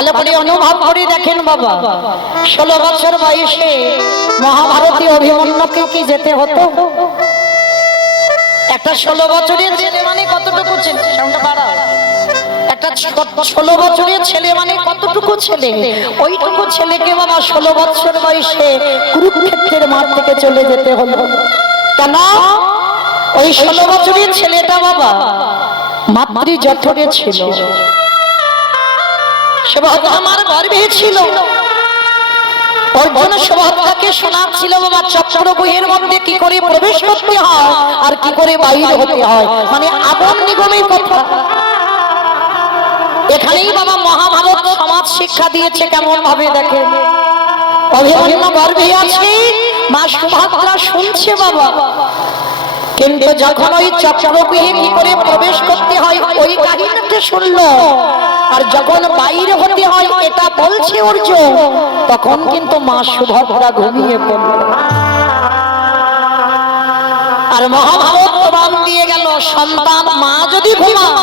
ভালো করে অনুভব করে দেখেন বাবা, 16 বছর বয়সে মহাভারতী অভিমন্যুকে কি যেতে হতো? একটা 16 বছরের ছেলে মানে কতটুকু ছেলে? সাউন্ডটা বাড়াও। একটা 16 বছরের ছেলে মানে কতটুকু ছেলে? ওইটুকু ছেলেকে বাবা 16 বছর বয়সে কুরুক্ষেত্রের মাঠ থেকে চলে যেতে হলো। কেন? ওই 16 বছরের ছেলেটা বাবা মাতৃ জঠরে ছিল, সুভদ্রা আমার গর্ভে ছিল। অর্জুন সুভদ্রাকে শোনাচ্ছিল বাবা চক্রব্যূহের মধ্যে কি করে প্রবেশ করতে হয় আর কি করে বাইরে হতে হয়, মানে আগুন নিগমের কথা। এখানেই বাবা মহাভারত সমাজ শিক্ষা দিয়েছে কেমন ভাবে দেখেন। অভিমন্যু গর্ভে আছে, মা সুভদ্রা শুনছে বাবা, কিন্তু যখন ওই চক্রব্যূহে কি করে প্রবেশ করতে হয় ওই কাহিনীটা শুনলো, আর যখন বাইরে হতে হয় এটা বলছে অর্জুন, তখন কিন্তু মা সুভদ্রা ঘুমিয়ে পড়ল। আর মহাভারত প্রমাণ দিয়ে গেল, সন্তান মা যদি ঘুমায়,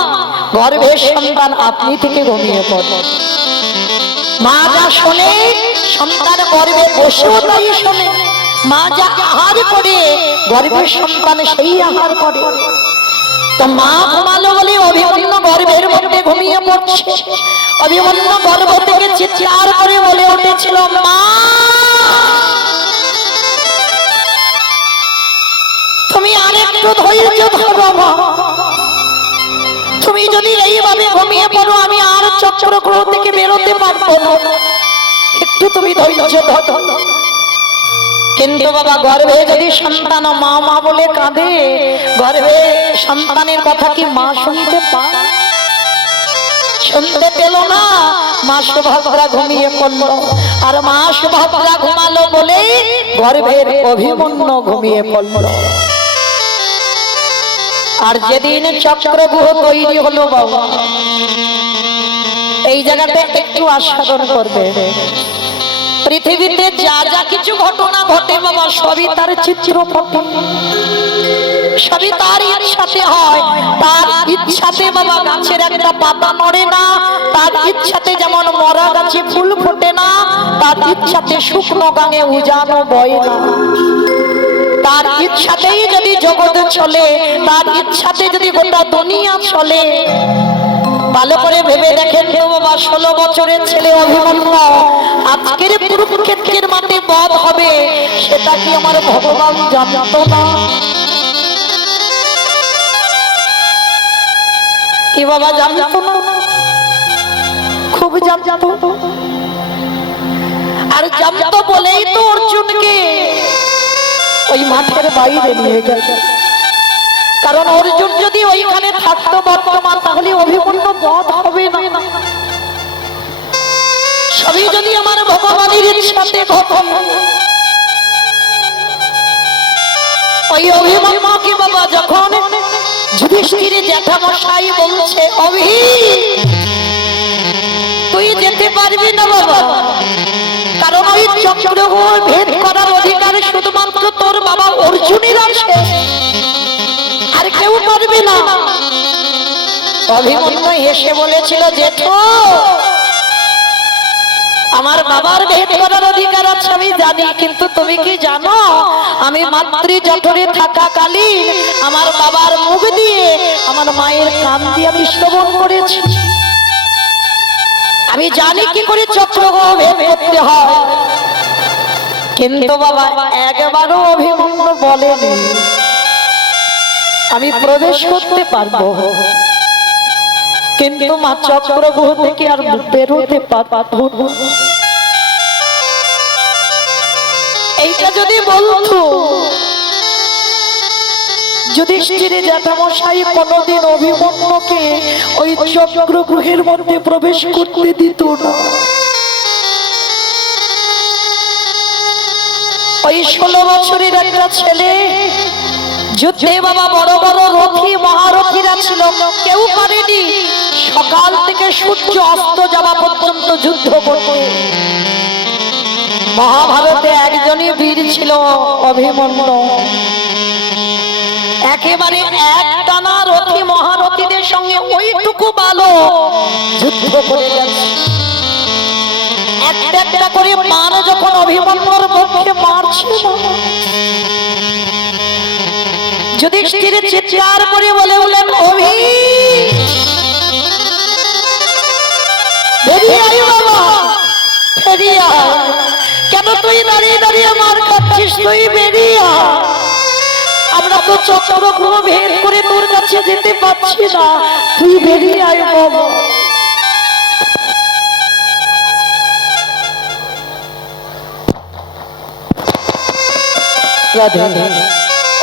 গর্ভের সন্তান আপনি থেকে ঘুমিয়ে পড়ে। মা যা শোনে সন্তান গর্ভে বসেও তাই শোনে। মা যা আহার করে গর্ভের সন্তান সেই আহার করে। তো মা ঘুমালো বলে অভিমন্যু গর্ভের মধ্যে ঘুমিয়ে পড়ছে। অভিমন্যু গর্ভ থেকে চিৎকার করে বলে উঠেছিল, মা তুমি আরেকটু ধৈর্য ধরো মা, তুমি যদি এইভাবে ঘুমিয়ে পড়ো আমি আর চক্রগ্রহ থেকে বেরোতে পারবো না, একটু তুমি ধৈর্য ধরো। কিন্তু বাবা গর্ভে যদি সন্তান মা মা বলে কাঁদে, গর্ভে সন্তানের কথা কি মা শুনতে পায়? শুনতে পেল না। মা সুভদ্রা ঘুমিয়ে পড়ল, আর মা সুভদ্রা ঘুমালো বলে গর্ভের অভিমন্যু ঘুমিয়ে পড়ল। আর যেদিন চক্রগ্রহ তৈরি হলো বাবা, এই জায়গাটা একটু আস্বাদন করবে। পৃথিবীতে যা যা কিছু ঘটনা ঘটে বাবা সবই তার চিত্রপটে, সবই তার ইচ্ছাতে হয়। তার ইচ্ছাতে বাবা গাছের একটা পাতা নড়ে না, তার ইচ্ছাতে যেমন মরা গাছে ফুল ফোটে না, তার ইচ্ছাতে শুকনো গাঙে উজানো বয় না। তার ইচ্ছাতেই যদি জগৎ চলে, তার ইচ্ছাতে যদি গোটা দুনিয়া চলে। ভালো করে ভেবে দেখেন বাবা, 16 বছরের ছেলে অভিমন্যু আজকের কুরুক্ষেত্রের মাঠে বধ হবে, সেটা কি আমার ভগবান জানতো না? কি বাবা জানতো না? খুব জানতো। আর জানতো বলেই তো অর্জুনকে ওই মাঠের বাইরে নিয়ে গেল। কারণ অর্জুন যদি ওইখানে থাকতো বর্তমান, তাহলে অভিমন্যু বধ হবে না। সবই যদি আমার ভগবানের ইচ্ছাতে ঘটে। ওই অভিমন্যুকে বাবা যখন যুধিষ্ঠিরের জ্যাঠামশাই বলছে, অভি তুই যেতে পারবি না বাবা, কারণ ওই চক্রগ্রহ ভেদ করার অধিকার শুধুমাত্র তোর বাবা অর্জুনের আছে, আর কেউ পারবে না। অভিমন্যু হেসে বলেছিল, জেঠু আমার বাবার ভেদ করার অধিকার আছে আমি জানি, কিন্তু তুমি কি জানো আমি মাতৃ জঠরে থাকাকালীন আমার বাবার মুখ দিয়ে আমার মায়ের কান দিয়ে আমি শ্রবণ করেছি। আমি জানি কি করে চক্রগ্রহ ভেদ করতে হয়। কিন্তু বাবা একবারও অভিমন্যু বলেনি আমি প্রবেশ করতে পারবো, কিন্তু মা চক্রগ্রহ থেকে আর বেরোতে পারবো। এইটা যদি বলতো, যুধিষ্ঠিরের জ্যাঠামশাই কোনদিন অভিমন্যুকে ওই চক্রগ্রহের মধ্যে প্রবেশ করতে দিত না। ওই 16 বছরের একটা ছেলে যুদ্ধে বাবা বড় বড় রথী মহারথীরা ছিল, কেউ পারেনি সকাল থেকে সূর্য অস্ত যাওয়া পর্যন্ত যুদ্ধ করতে। মহাভারতে একজনই বীর ছিল অভিমন্যু। একেবারে একটানা রথী মহারথীদের সঙ্গে ওইটুকু ভালো যুদ্ধ করে গেছে। একটা একটা করে মান যখন অভিমন্যুর মুখে মারছে যুধিষ্ঠির চিৎকার করে বলে বলেন অভি বেরিয়ে আয় বাবা, বেরিয়ে আয়। কেন তুই দাঁড়িয়ে দাঁড়িয়ে মার খাচ্ছিস? তুই বেরিয়ে আয়। আমরা তো চক্রগ্রহ ভেদ করে তোর কাছে যেতে পারছি না, তুই বেরিয়ে আয় বাবা।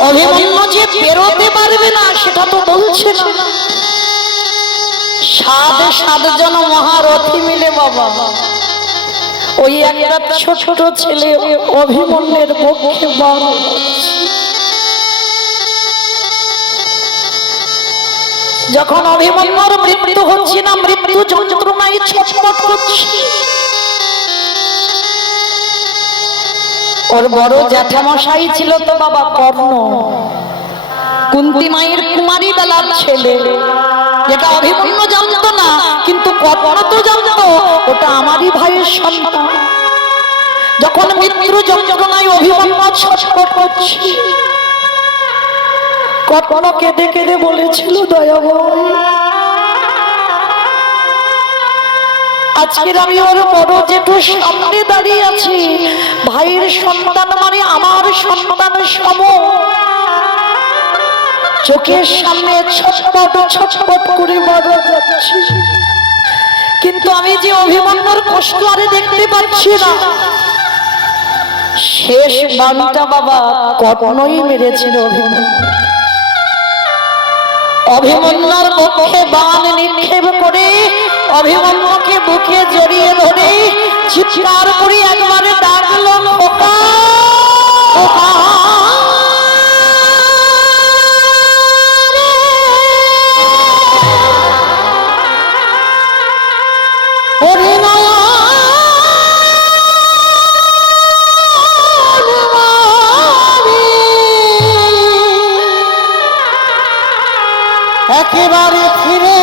অভিমন্যু যে বেরোতে পারবে না সেটা তো বলছে না। 7 মহারথী মিলে বাবা ওই একটা ছোট ছেলে অভিমন্যুর পক্ষে বার। যখন অভিমন্যুর মৃত্যু হচ্ছে না, মৃত্যু যন্ত্রণায় ছটফট করছে, ওর বড় জ্যাঠামশাই ছিল তো বাবা কর্ণ, কুন্তী মায়ের কুমারী বেলার ছেলে, যেটা অভিমন্যু জানতো না, কিন্তু কর্ণ তো জানতো ওটা আমারই ভাইয়ের সন্তান। যখন মৃত্যু যন্ত্রণায় অভিমন্যু ছটফট করছে, কর্ণ কেঁদে কেঁদে বলেছিল দয়াময় আজকের আমি ওর বড় জেঠুর সামনে দাঁড়িয়ে আছি, ভাইয়ের সন্তান মানে আমার সন্তানের সম, চোখের সামনে ছটফট করে বড় যাচ্ছে, কিন্তু আমি যে অভিমন্যুর কষ্ট আর দেখতে পাচ্ছি না। শেষ বাণটা বাবা কর্ণই মেরেছিল অভিমন্যুর মুখে বাণ নিক্ষেপ করে অভিমন্যুকে বুকে জড়িয়ে ধরে চিৎকার করে একবারে ডাকলো খোকা, খোকা। একেবারে ফিরে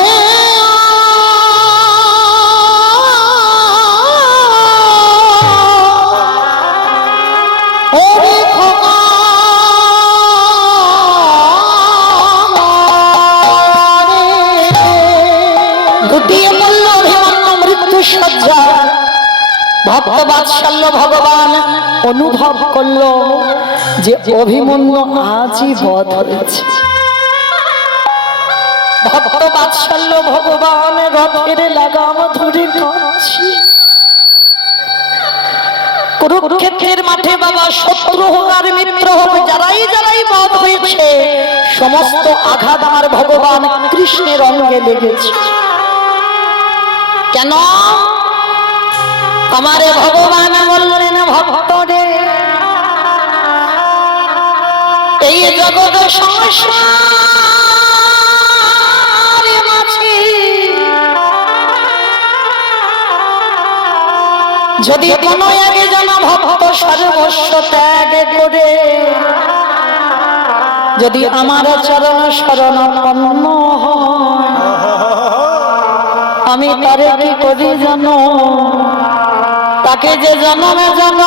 গুটিয়ে পড়ল অভিমন্যু মৃত্যু সজ্জা। ভক্ত বাৎসল্য ভগবান অনুভব করল যে অভিমন্যু আজই বধ হয়েছে। ভক্ত বাৎসল্য ভগবান রথের লাগাম ধরে কাঁদছে। কুরুক্ষেত্রের মাঠে বাবা শত্রু হোক আর মিত্র হোক, যারাই যারাই বধ হয়েছে, সমস্ত আঘাত আমার ভগবান কৃষ্ণের অঙ্গে লেগেছে। কেন? আমারে ভগবান বললেন ভক্ত রে, এই জগৎ সংসার মাঝে যদি কোনো আগে জানা ভক্ত সর্বস্ব ত্যাগ করে যদি আমার চরণ শরণাপন্ন হয়, আমি তারে কি করি জানো? তাকে যে জন্মে জন্ম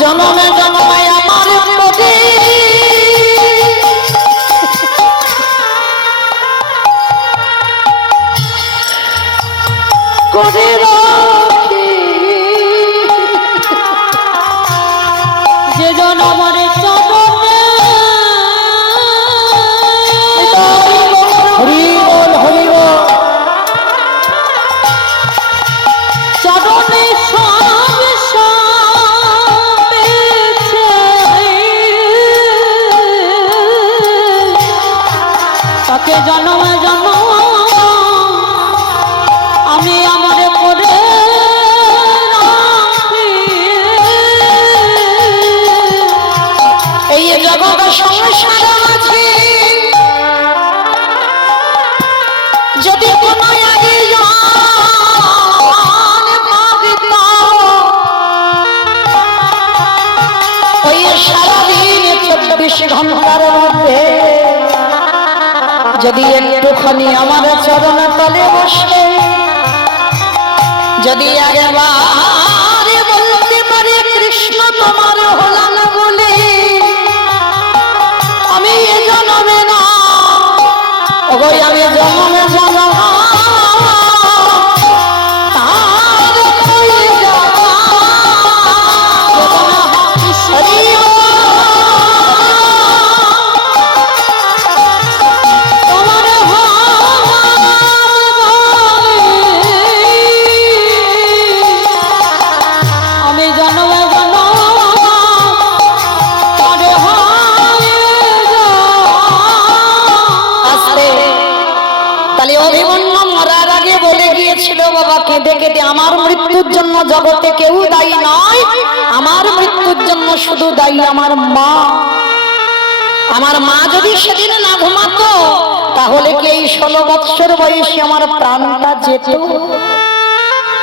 জন্মে জন্মে আমার প্রতি করে রাখি, যে জন আমার চরণে হরি বল হরি বল চরণে সব সবেছে, তাকে জন্মে জন্ম আমি আমার করে রাখি। এই জগৎ সংসার আছে যদি কোনো আগে ওই সারাদিন 24 ঘন্টার মধ্যে যদি একটুখানি আমার চরণ তলে বসে যদি একবার বলতে পারি কৃষ্ণ তোমার হলাম বলে, আমি এ জন্মে না ওগো আমি জন্মে জন্ম আমার মৃত্যুর জন্য জগতে কেউ দায়ী নয়, আমার মৃত্যুর জন্য শুধু দায়ী আমার মা। আমার মা যদি সেদিন না ঘুমাতো তাহলে কি এই 16 বৎসর বয়সে আমার প্রাণটা যেত?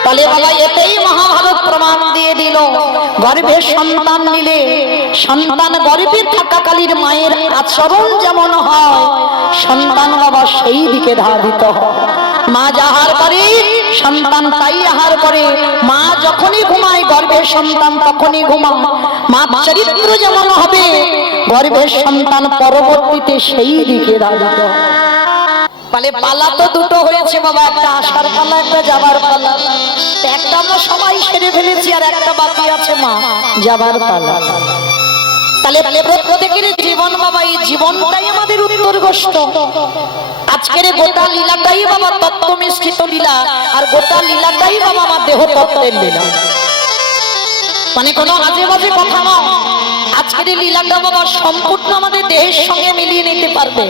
তাহলে বাবা এতেই মহাভারত প্রমাণ দিয়ে দিল, গর্ভে সন্তান নিলে সন্তান গর্ভে থাকাকালীন মায়ের আচরণ যেমন হয় সন্তান বাবা সেই দিকে ধাবিত হয়। মা যাহার করে সন্তান তাই আহার করে, মা যখনই ঘুমায় গর্ভের সন্তান তখনই ঘুমায়। মা চরিত্র যেমন হবে গর্ভের সন্তান পরবর্তীতে সেই দিকে ধাবিত হয়। মানে পালা তো দুটো হয়েছে বাবা, একটা আসার পালা একটা যাবার পালা। একটা আমরা সবাই সেরে ফেলেছি আর একটা বাকি আছে মা যাবার পালা। তাহলে প্রত্যেকের জীবন বাবা, এই জীবনটাই আমাদের উত্তরগোষ্ঠ। আজকের গোটা লীলাটাই বাবা তত্ত্ব মিশ্রিত লীলা, আর গোটা লীলাটাই বাবা আমার দেহ তত্ত্বের লীলা, মানে কোনো আজে বাজে কথা নয়। আজকের লীলাটা বাবা সম্পূর্ণ আমাদের দেহের সঙ্গে মিলিয়ে নিতে পারবে।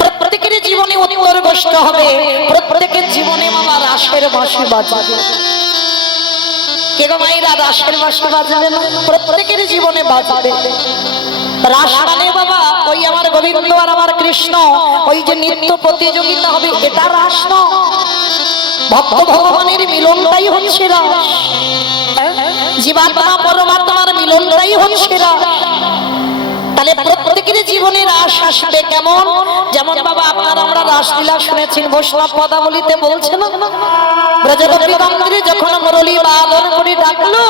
প্রত্যেকের জীবনে উত্তরগোষ্ঠ হবে, প্রত্যেকের জীবনে বাবা রাসের বাঁশি বাজবে। কে গো মায়েরা রাসের বাঁশি বাজবে না? প্রত্যেকের জীবনে বাজবে। রাস মানে বাবা ওই আমার গোবিন্দ আর আমার কৃষ্ণ ওই যে নৃত্য প্রতিযোগিতা হবে, এটা রাস নয়। ভক্ত ভগবানের মিলনটাই হচ্ছে রাস, জীবাত্মা পরমাত্মার মিলনটাই হচ্ছে রাস। তাহলে প্রত্যেকের জীবনে রাস আসবে কেমন? যেমন বাবা আপনারা আমরা রাসলীলা শুনেছেন, বৈষ্ণব পদাবলিতে বলছেন ব্রজগোপীগঞ্জে যখন মুরলী বাদন করে ডাকলো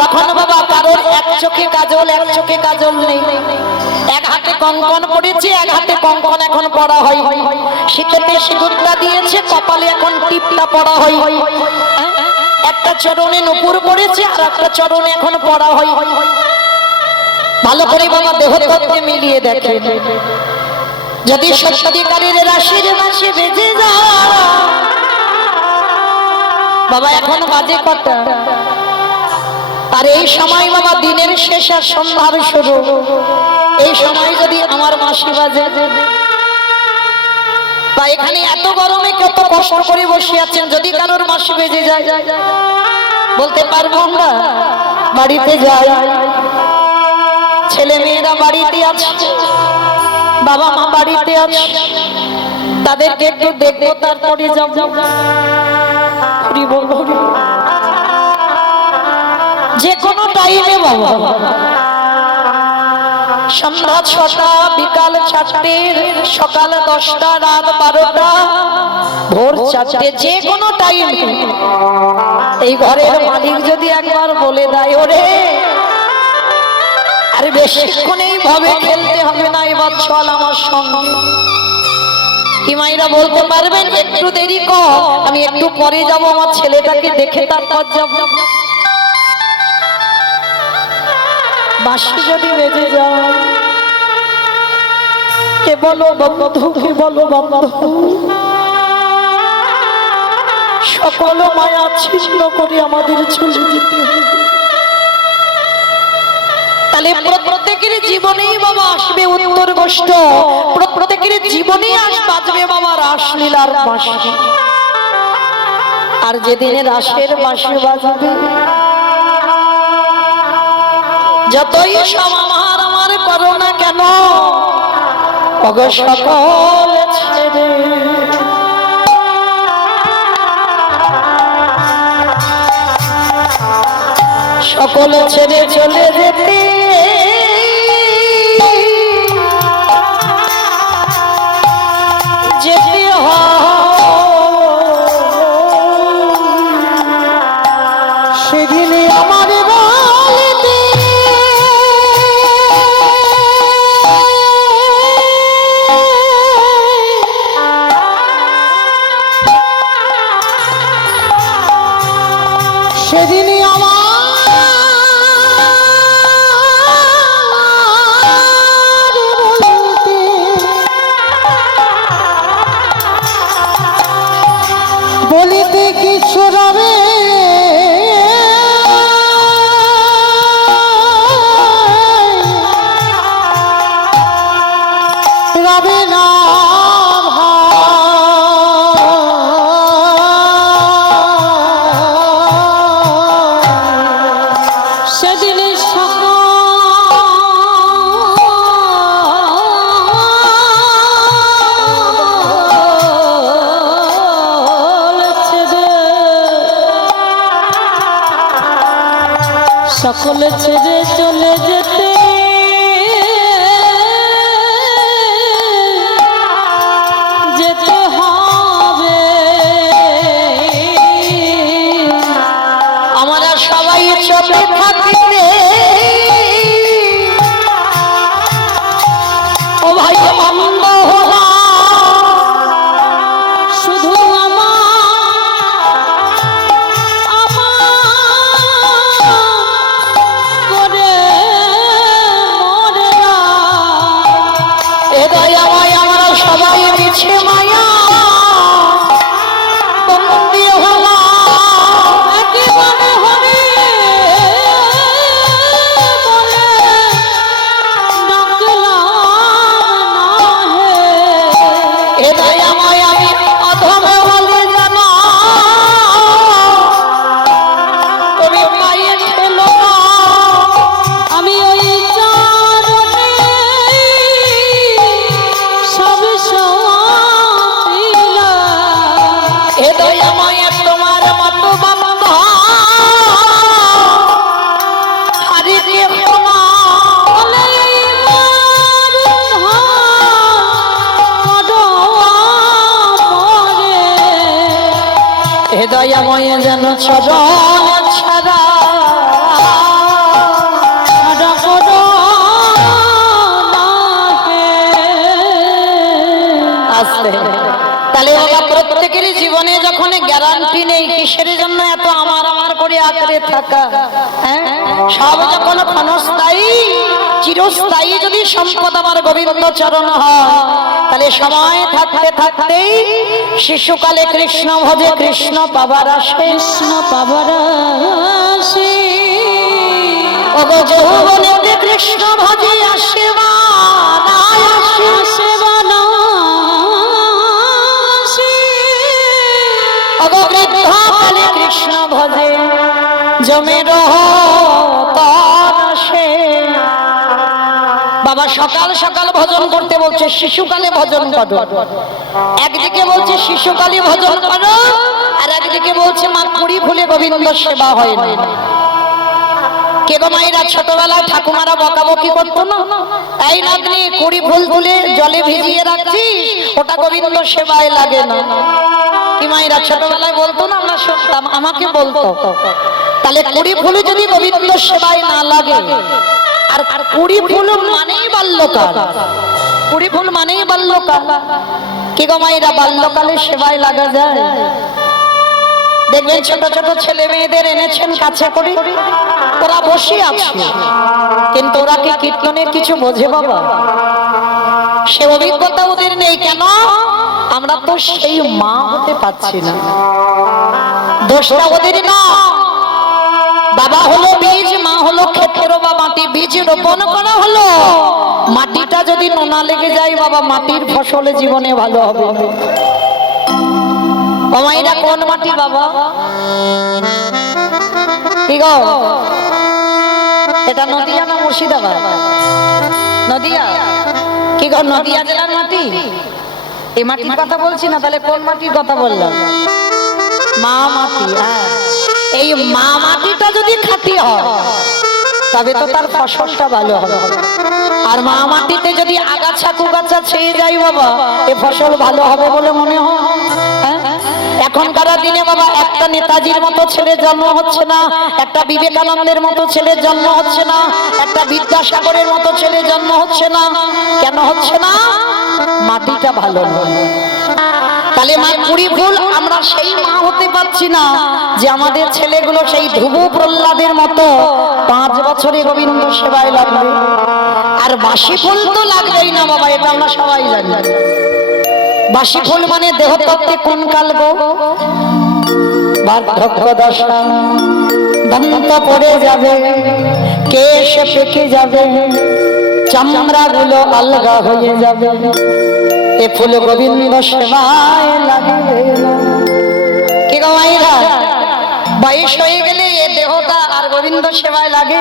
তখন বাবা কারোর এক চোখে কাজল এক চোখে কাজল নেই, এক হাতে কঙ্কন পড়েছে এক হাতে কঙ্কন এখন পড়া হয়, শীতেতে সিঁদুরটা দিয়েছে কপালে এখন টিপটা পড়া হয়, একটা চরণে নূপুর পড়েছে আর একটা চরণে এখন পড়া হয়। ভালো করে বাবা দেহ তত্ত্বে মিলিয়ে দেখে, যদি সত্যিকারের রাশির মাসে বেজে যায় বাবা এখন বাজে কটা, আর এই সময় বাবা দিনের শেষ আর সন্ধ্যার শুরু, এই সময় যদি আমার মাসি বাজে বা এখানে এত গরমে কত কষ্ট করে বসে আছেন, যদি কারোর মাসি বেজে যায় বলতে পারবো আমরা বাড়িতে যাই, ছেলে মেয়েরা বাড়িতে আছে, বাবা মা বাড়িতে আছে, তাদেরকে একটু দেখবো তারপরে যাব। যে কোনো টাইমে বাবা সন্ধ্যা 6টা বিকাল 4টে সকাল 10টা রাত 12টা ভোর 4টে যে কোনো টাইমে এই ঘরের মালিক যদি একবার বলে দেয় ওরে আরে বেশিক্ষণ এইভাবে খেলতে হবে না, এবার চল আমার সঙ্গে, কি মাইরা বলতে পারবেন একটু দেরি কর আমি একটু পরে যাব, আমার ছেলেটাকে দেখে তারপর যাব। বাঁশি যদি বেজে যায় কে বলো বন্ধু, কে বলো বন্ধু, সকল মায়া ছিন্ন করে আমাদের চলে যেতে হবে। তাহলে প্রত্যেকের জীবনেই বাবা আসবে উত্তরগোষ্ঠ, প্রত্যেকের জীবনেই বাজবে বাবা রাসলীলার বাঁশি। আর যেদিনে রাসের বাঁশি বাজবে যতই সব আমার করো না কেন ওগো সকল ছেড়ে সকল ছেড়ে চলে যেতে রবে রবে না সেদিন সকলে ছেড়ে চলে যেতে যেতে হবে আমরা সবাই চলে থাকতে ও ভাই অন্ধ হলা শুধু হৃদয়ময় যেন চরণ ছাড়া আসতে তাহলে প্রত্যেকের জীবনে যখন গ্যারান্টি নেই কিসের জন্য এত আমার আমার করে আঁকড়ে থাকা সব যখন ক্ষণস্থায়ী চিরস্থায়ী যদি সম্পদ আমার গোবিন্দ চরণ হয় তাহলে সময় থাকতে থাকতেই শিশুকালে কৃষ্ণ ভজে কৃষ্ণ পাবার আসে কৃষ্ণ পাবার আসে ওগো যৌবনেতে কৃষ্ণ ভজে আসে বৃদ্ধাকালে কৃষ্ণ ভজে জমে রহে বাবা সকাল সকাল ভজন করতে বলছে শিশুকালে ভজন করো একদিকে বলছে শিশুকালে ভজন করো আর একদিকে বলছে মা কুড়ি ফুলে গোবিন্দ সেবা হয় না কে গো মায়েরা ছোটবেলায় ঠাকুমারা বকাবকি করতো না এই নাতনি কুড়ি ফুল তুলে জলে ভিজিয়ে রাখছিস ওটা গোবিন্দ সেবায় লাগে না কি মায়েরা ছোটবেলায় বলতো না আমরা শুনতাম আমাকে বলতো তাহলে কুড়ি ফুল যদি গোবিন্দ সেবায় না লাগে আর কুড়ি ফুল মানেই বাল্যকাল কুড়ি ফুল মানেই বাল্যকাল কি গো মায়েরা বাল্যকালে সেবায় লাগা যায় দেখবেন ছোট ছোট ছেলে মেয়েদের এনেছেন কাছে করে ওরা বসে আছে কিন্তু ওরা কি কীর্তনের কিছু বোঝে বাবা সে অভিজ্ঞতা ওদের নেই কেন আমরা তো সেই মা হতে পারছি না দোষটা ওদের না বাবা হলো বীজ মা হলো ক্ষেত্র বা মাটি বীজ রোপণ করা হলো মাটিটা যদি নোনা লেগে যায় বাবা মাটির ফসল জীবনে ভালো হবে বাবা এটা কোন মাটি বাবা কি গো এটা নদিয়া না মুর্শিদাবাদ নদিয়া কি গো নদিয়া জেলার মাটি এই মাটির কথা বলছি না তাহলে কোন মাটির কথা বললাম মা মাটি হ্যাঁ এই মা মাটিটা যদি খাঁটি হয় তবে তো তার ফসলটা ভালো হবে আর মা মাটিতে যদি আগাছা কুগাছা ছেয়ে যায় বাবা এই ফসল ভালো হবে বলে মনে হয় এখনকার দিনে বাবা একটা নেতাজির মতো ছেলে জন্ম হচ্ছে না একটা বিবেকানন্দের মতো ছেলে জন্ম হচ্ছে না একটা বিদ্যাসাগরের মতো ছেলে জন্ম হচ্ছে না কেন হচ্ছে না মাটিটা ভালো নয় তাহলে মা কুড়ি ফুল আমরা সেই মা হতে পারছি না যে আমাদের ছেলেগুলো সেই ধ্রুব প্রহ্লাদের মতো 5 বছরে গোবিন্দ সেবায় লাগবে আর বাসি ফুল তো লাগবেই না বাবা এটা আমরা সবাই জানি বাসি ফুল মানে দেহতত্ত্বে কোন কাল গো বার্ধক্য দশা, দন্ত পড়ে যাবে, কেশ পেকে যাবে, চামড়া গুলো আলগা হয়ে যাবে, এ ফুল গোবিন্দ সেবায় লাগবে না। কি গো মাইরা, বয়স হয়ে গেলে এ দেহটা আর গোবিন্দ সেবায় লাগে?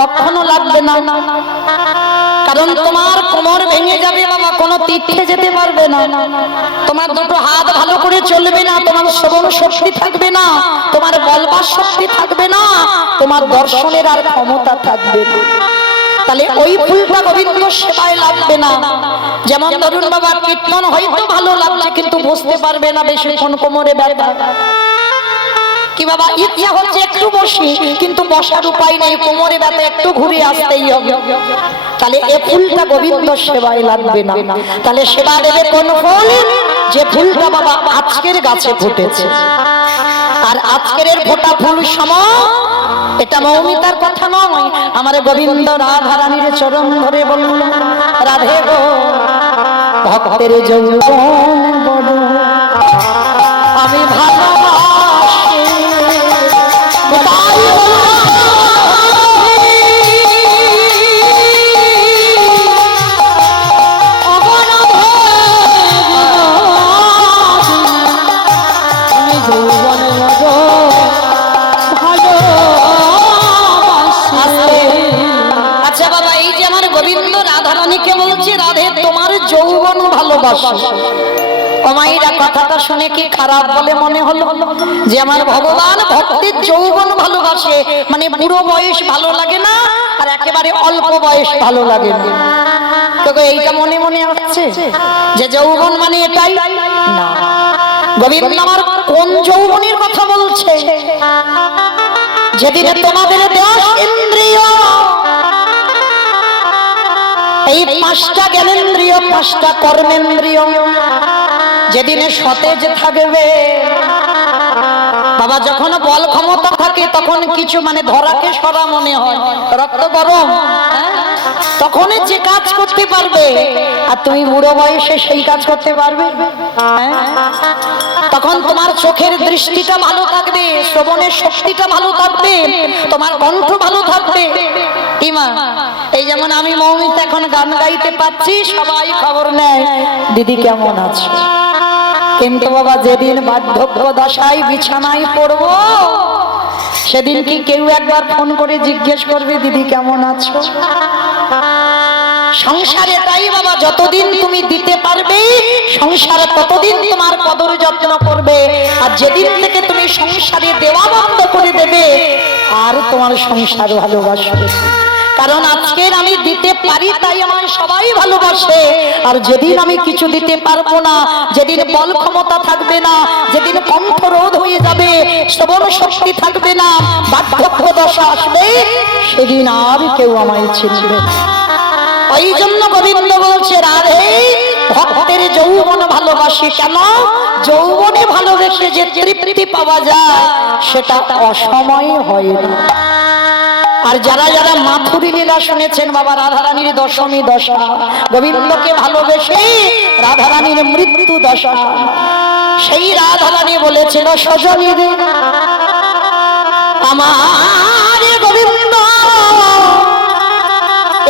কখনো লাগবে না। কারণ তোমার কোমর ভেঙে যাবে বাবা, কোনো তীর্থে যেতে পারবে না, তোমার দুটো হাত ভালো করে চলবে না, তোমার শ্রবণ শক্তি থাকবে না, তোমার বলবার শক্তি থাকবে না, তোমার দর্শনের আর ক্ষমতা থাকবে না। তাহলে ওই ফুলটা গোবিন্দ সেবায় লাগবে না। যেমন ধরুন বাবা, কীর্তন হয়তো ভালো লাগছে কিন্তু বুঝতে পারবে না, বেশিক্ষণ কোমরে ব্যথা। কি বাবা, ইচ্ছা হচ্ছে একটু বসি কিন্তু বসার উপায় নেই, কোমরে ব্যথা, একটু ঘুরে আসতেই হবে। তাহলে এই ফুলটা গোবিন্দ সেবায় লাগবে না। তাহলে সেবা দেবে কোন ফুল? যে ফুলটা বাবা আজকের গাছে ফুটেছে। আর আজকের ফোটা ফুল সম, এটা মৌমিতার কথা নয়, আমার গোবিন্দ রাধা রানীর চরণ ধরে বলল, রাধে গো ভক্তের যৌবন বড় আমি ভালোবাসি, যৌবন ভালোবাসা। অমাইরা কথাটা শুনে কি খারাপ বলে মনে হলো? যে আমার ভগবান ভক্তের যৌবন ভালোবাসে, মানে বুড়ো বয়স ভালো লাগে না আর একেবারে অল্প বয়স ভালো লাগে না। তোকে এইটা মনে মনে আসছে যে যৌবন মানে এটাই না। গোবিন্দ আমার কোন যৌবনের কথা বলছে? যেদিন তোমাদের দেশ ইন্দ্রিয়, এই পাঁচটা জ্ঞানেন্দ্রিয়, পাঁচটা কর্মেন্দ্রিয় যেদিনে সতেজ থাকবে বাবা, যখন বল ক্ষমতা থাকে তখন কিছু মানে ধরাকে সরা মনে হয়, রক্ত গরম, তখন যে কাজ করতে পারবে। আর তুমি বুড়ো বয়সে সেই কাজ করতে পারবে? তখন তোমার চোখের দৃষ্টিটা ভালো থাকবে, শ্রবণের শক্তিটা ভালো থাকবে, তোমার কণ্ঠ ভালো থাকবে। ইমা, এই যেমন আমি মৌমিতা এখন গান গাইতে পাচ্ছি, সবাই খবর নেয় দিদি কেমন আছে। কিন্তু বাবা যেদিন বার্ধক্য দশায় বিছানায় পড়বো, সেদিন কি কেউ একবার ফোন করে জিজ্ঞেস করবে দিদি কেমন আছো? সংসারে তাই বাবা, যতদিন তুমি দিতে পারবে সংসারে ততদিন তোমার কদর যত্ন করবে। আর যেদিন থেকে তুমি সংসারে দেওয়া বন্ধ করে দেবে, আর তোমার সংসার ভালোবাসবে। কারণ আজকের আমি দিতে পারি তাই আমার সবাই ভালোবাসে। আর যেদিন আমি কিছু দিতে পারবো না, যেদিন বল ক্ষমতা থাকবে না, যেদিন কণ্ঠ রোধ হয়ে যাবে, শ্রবণ শক্তি থাকবে না, বার্ধক্য দশা আসবে, সেদিন আর কেউ আমায় চিনবে না। ওই জন্য গোবিন্দ বলছে, রাধে ভক্তের যৌবন ভালোবাসে। কেন? যৌবনে ভালোবেসে যে তৃপ্তি পাওয়া যায় সেটা অসময় হয় না। আর যারা যারা মাথুরী লীলা শুনেছেন বাবা, রাধারানীর দশমী দশা, গোবিন্দকে ভালোবেসে রাধারানীর মৃত্যু দশা, সেই রাধারানী বলেছিল, সজনী রে আমার গোবিন্দ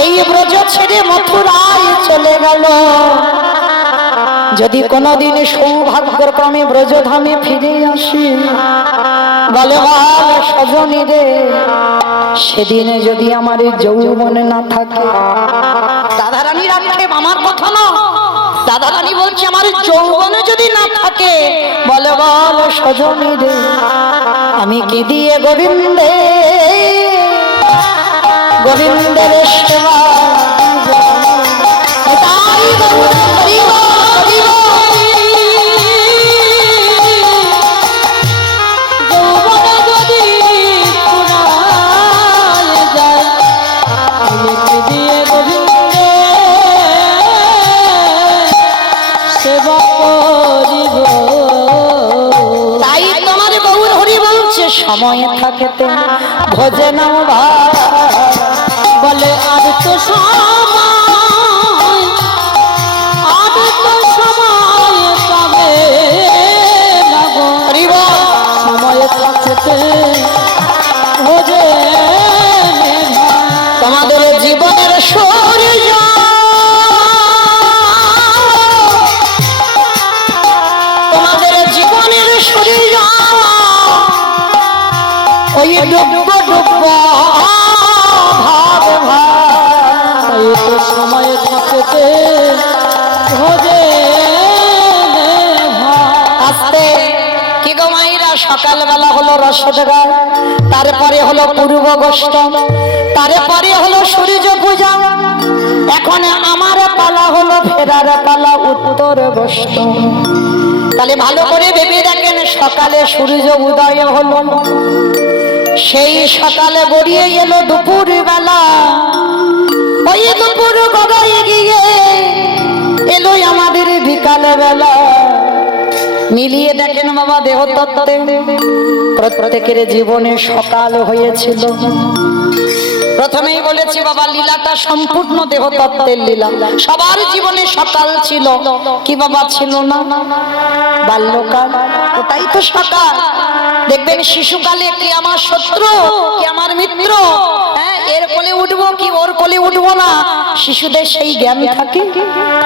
এই ব্রজ ছেড়ে মথুরায় চলে গেল, যদি কোনদিন সৌভাগ্যক্রমে ব্রজধামে ফিরে আসি, বলে সজনী রে সেদিনে যদি আমার যৌবনে না থাকে। রাধারানী রাখে আমার কথা না, রাধারানী বলছে আমার যৌবনে যদি না থাকে, বলে বল সজনী রে আমি কি দিয়ে গোবিন্দে গোবিন্দের সেবা। তাই তোমার গৌর হরি বলছে, সময় থাকতে ভোজে নাও ভাই, বলে আর তো সময়, আর তো সময় পাবে ওই ডুববো ডুববো ভাব ভাই তো সময় থাকতে ভোজে আস্তে কি গো মাইরা সকালবেলা হলো রসদগার, তারপরে হলো পূর্ব গোষ্ঠ, তারপরে হলো সূর্য পূজা, এখন আমার পালা হলো ফেরার পালা উত্তর গোষ্ঠ। তাহলে ভালো করে ভেবে দেখেন, সকালে সূর্য উদয় হলো, সেই সকালে গড়িয়ে এলো দুপুর বেলা, ওই দুপুর গড়াই গিয়ে এলো আমাদের বিকাল বেলা। মিলিয়ে দেখেন বাবা দেহ তত্ত্বে প্রত্যেকের জীবনে সকাল হয়েছিল। প্রথমেই বলেছি বাবা লীলাটা সম্পূর্ণ দেহ তত্ত্বের লীলা। সবার জীবনে সকাল ছিল, কি বাবা ছিল না? বাল্যকাল, ওটাই তো সকাল। দেখবেন শিশুকালে কি আমার শত্রু কি আমার মিত্র, হ্যাঁ এর কোলে উঠবো কি ওর কোলে উঠবো না, শিশুদের সেই জ্ঞান থাকে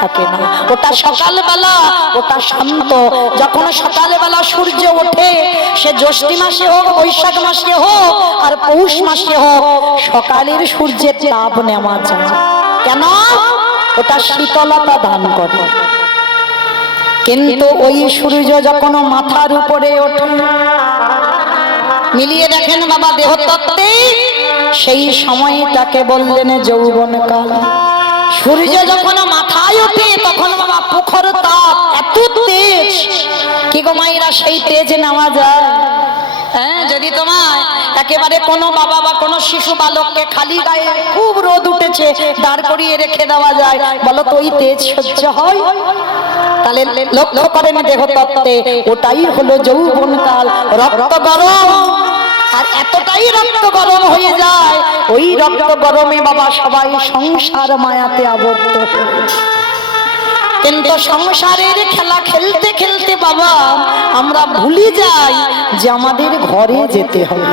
থাকে না। ওটা সকালবেলা, ওটা শান্ত। যখন সকালবেলা সূর্য ওঠে, সে জ্যৈষ্ঠ মাসে হোক, বৈশাখ মাসে হোক আর পৌষ মাসে হোক, সকালের সূর্যের তাপ নেওয়া যায়। কেন? ওটা শীতলতা দান করে। কিন্তু ওই সূর্য যখন মাথার উপরে ওঠে, মিলিয়ে দেখেন বাবা দেহ তত্ত্বে সেই সময়টাকে বললেন যৌবনকাল। সূর্য যখন মাথায় ওঠে তখন বাবা প্রখর তাপ, এত তেজ, কি গো মাইরা সেই তেজ নেওয়া যায়? হ্যাঁ, যদি তোমার একেবারে কোনো বাবা বা কোনো শিশু বালককে খালি গায়ে খুব রোদ উঠেছে দাঁড় করিয়ে রেখে দেওয়া যায়, বলো তো ওই তেজ সহ্য হয়? তাহলে লক্ষ্য করেন দেহ তত্ত্বে ওটাই হলো যৌবনকাল। রক্ত গরম, আর এতটাই রক্ত গরম হয়ে যায়, ওই রক্ত গরমে বাবা সবাই সংসার মায়াতে আবদ্ধ। কিন্তু সংসারের খেলা খেলতে খেলতে বাবা আমরা ভুলে যাই যে আমাদের ঘরে যেতে হবে।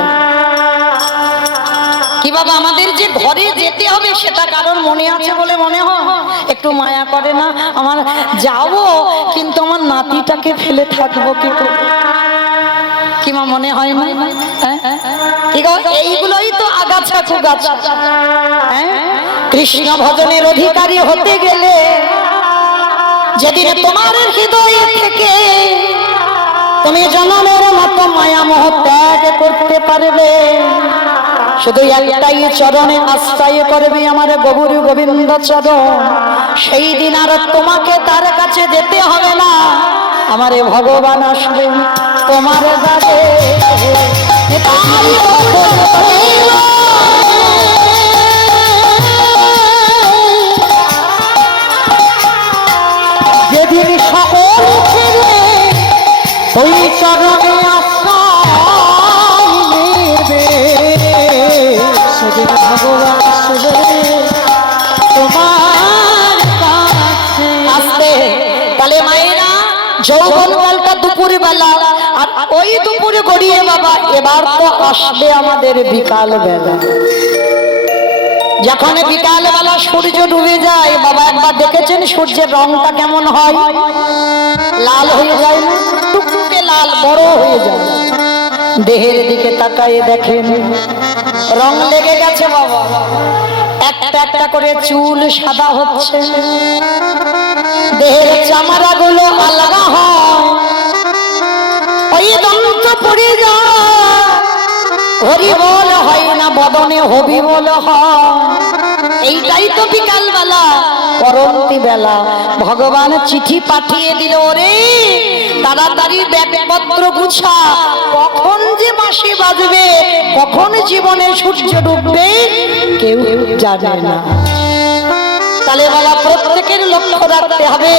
কি বাবা আমাদের যে ঘরে যেতে হবে সেটা কারণ মনে আছে বলে মনে হয়? একটু মায়া করে না? আমার যাবো কিন্তু আমার নাতিটাকে ফেলে থাকবো কি করে? কি মা মনে হয় না? এইগুলোই তো আগাছা কুগাছা। কৃষ্ণ ভজনের অধিকারী হতে গেলে যেদিন তোমার হৃদয় থেকে তুমি জনমের মতো মায়া মোহ ত্যাগ করতে পারবে, শুধু একটাই চরণে আশ্রয় করবে আমার গৌর গোবিন্দ চরণ, সেই দিন আর তোমাকে তার কাছে যেতে হবে না, আমার ভগবান আসবে তোমার দ্বারে। যেদিন সকল ছেড়ে ওই চরণে আশ্রয় নেবে, সেদিন ভগবান আসবে তোমার কাছে। আসবে। তাহলে মায়েরা যৌবনকালটা দুপুর বেলা, আর ওই দুপুরে গড়িয়ে বাবা এবার তো আসবে আমাদের বিকাল বেলা। যখন বিকাল বেলা সূর্য ডুবে যায় বাবা, একবার দেখেছেন সূর্যের রংটা কেমন হয়? লাল হয়ে যায় না? টুকটুকে লাল, বড় হয়ে যায়। দেহের দিকে তাকায় দেখেন রং লেগে গেছে বাবা, একটা একটা করে চুল সাদা হচ্ছে, দেহের চামড়া গুলো আলাদা হয়, ওই দন্ত পড়ে যায়, হরি বল হয় না বদনে হবি বল হয়। এইটাই তো বিকাল বেলা, পরবর্তী বেলা ভগবান চিঠি পাঠিয়ে দিল, রে তাড়াতাড়ি ব্যাগপত্র গুছা, কখন যে বাঁশি বাজবে, কখন জীবনে সূর্য ডুববে কেউ জানে না। তাহলে বাবা প্রত্যেকের লক্ষ্য রাখতে হবে,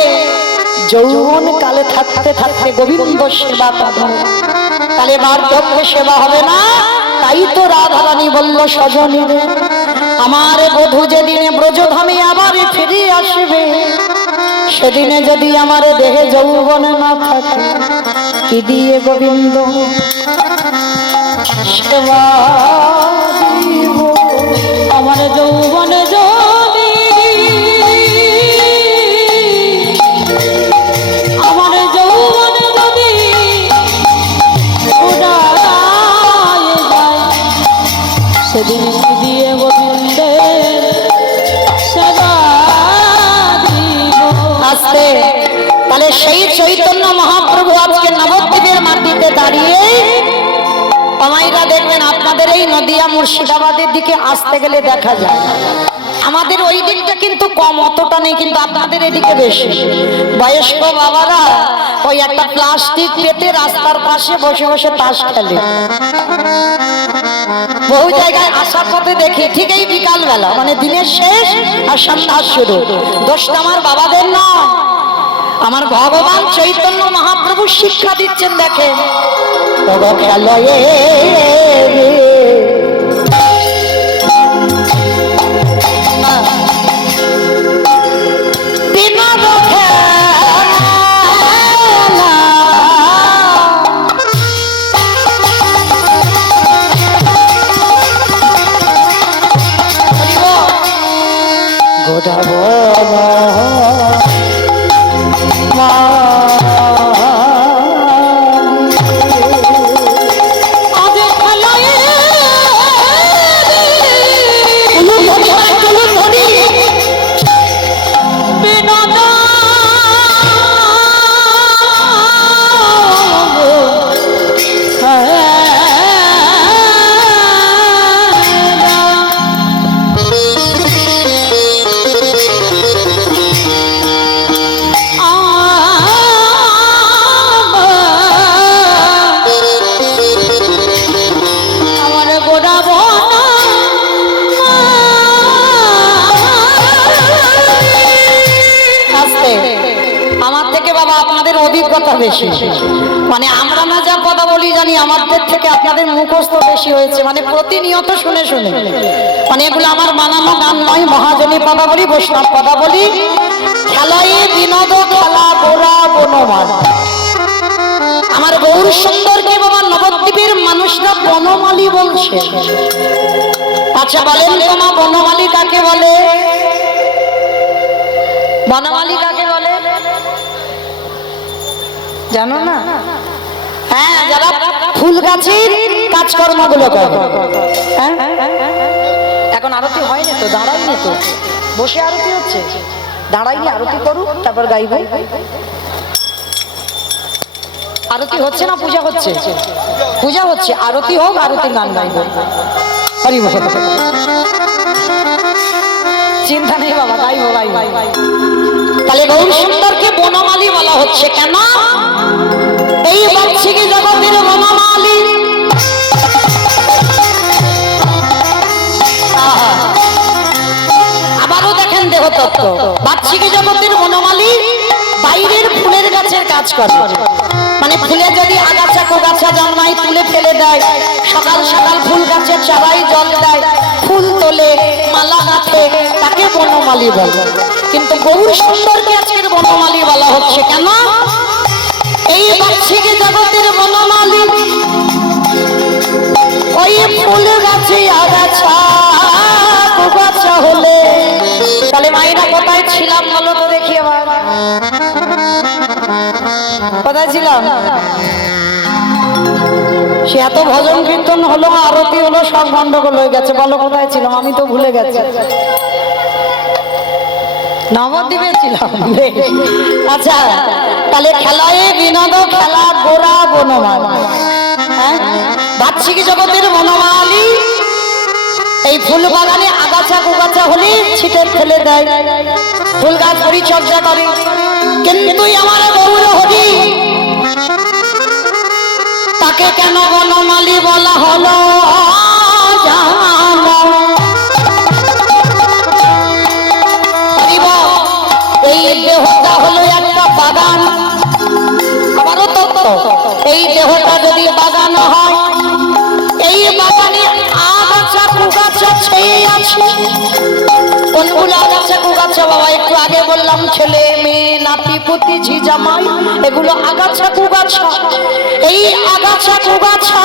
যৌবন কালে থাকতে থাকতে গোবিন্দ সেবা করো, তাহলে বার্ধক্যে সেবা হবে না। তাই তো রাধারানী বলল সজনীরে, আমার বধূ যেদিনে ব্রজধামে আবার ফিরে আসবে, সেদিনে যদি আমার দেহে যৌবন না থাকে, কি দিয়ে গোবিন্দ সেবা দিব? আমার যৌবন যদি আমার যৌবন যদি উড়ায় যায়, সেই চৈতন্য মহাপ্রভু আজকে নবদ্বীপের মাটিতে দাঁড়িয়ে আমাইরা দেখবেন আপনাদের এই নদিয়া মুর্শিদাবাদের দিকে আসতে গেলে দেখা যায় আমাদের ওই দিকটা কিন্তু কম অতটা নেই, কিন্তু আপনাদের এদিকে বেশি। বয়স্ক বাবারা ওই একটা প্লাস্টিক পেতে রাস্তার পাশে বসে বসে তাস খেলে। বহু জায়গায় আসার পথে দেখি ঠিক এই বিকাল বেলা, মানে দিনের শেষ আর সন্ধ্যা শুরু। দোষটা আমার বাবাদের না, আমার ভগবান চৈতন্য মহাপ্রভু শিক্ষা দিচ্ছেন। দেখেন খেলো অভিজ্ঞতা বেশি, মানে আমরা না যা কথা বলি জানি আমাদের থেকে আপনাদের মুখস্থ বেশি হয়েছে, মানে প্রতিনিয়ত শুনে শুনে। মানে এগুলো আমার বানানো গান নয়, মহাজনী পদা বলি, বৈষ্ণব পদা বলি। খেলায় বিনোদ খেলা গোরা বনমাল। আমার গৌর সুন্দরকে বাবা নবদ্বীপের মানুষরা বনমালী বলছে। আচ্ছা বলেন তোমা বনমালী কাকে বলে? বনমালী কাকে বলে জানো না? হ্যাঁ, যারা ফুল গাছের কাজকর্ম গুলো করে। এখন আরতি হয়নি তো, দাঁড়াইনি তো, বসে আরতি হচ্ছে। দাঁড়াইনি, আরতি করুক তারপর গাইব। আরতি হচ্ছে না পূজা হচ্ছে? পূজা হচ্ছে, আরতি হোক, আরতি গান গাইব। হরি বল। চিন্তা নেই বাবা, গাইব গাইব। তাহলে গৌর সুন্দরকে বনমালী বলা হচ্ছে কেন? এই বাচ্চিকি জগতের বনমালী। আবারও দেখেন দেহতত্ত্ব। বাচ্চিকি জগতের বনমালী বাইরের ফুলের গাছের কাজ করে। মানে ফুলে যদি আগাছা কোগাছা জন্মায় তুলে ফেলে দেয়, সকাল সকাল ফুল গাছের চারায় জল দেয়, ফুল তোলে, মালা গাঁথে, তাকে বনমালী বলে। কিন্তু গৌর সুন্দরকে আজকের বনমালী বলা হচ্ছে কেন? এই বাচ্চিকি জগতের বনমালী ওই ফুল গাছে আগাছা কোগাছা হলে। তাহলে মায়েরা কোথায় ছিলাম বলো তো দেখি আবার, কোথায় ছিলাম? সে এত ভজন কীর্তন হলো, আরতি হলো, সব গন্ডগোল হয়ে গেছে। বলো কোথায় ছিলাম? আমি তো ভুলে গেছি। নবদ্বীপে ছিলাম। আচ্ছা, তাহলে খেলায় বিনোদ খেলা গোরা বনমাল। বাচ্চিকি জগতের বনমালী এই ফুল বাগানে আগাছা কুগাছা হলে ছিটে ফেলে দেয়, ফুল গাছ পরিচর্যা করে। কিন্তু আমার গৌর হরি তাকে কেন বনমালী বলা হলো জানো? এই দেহটা হলো একটা বাগান। আবারও তত্ত্ব, এই দেহটা যদি বাগান হয়, এই বাগানে আগাছা কুগাছা ছেয়ে আছে। কোনগুলো আগাছা কুগাছা বাবা? একটু আগে বললাম ছেলে মেয়ে নাতি পুতি ঝি জামাই, এগুলো আগাছা কুগাছা। এই আগাছা কুগাছা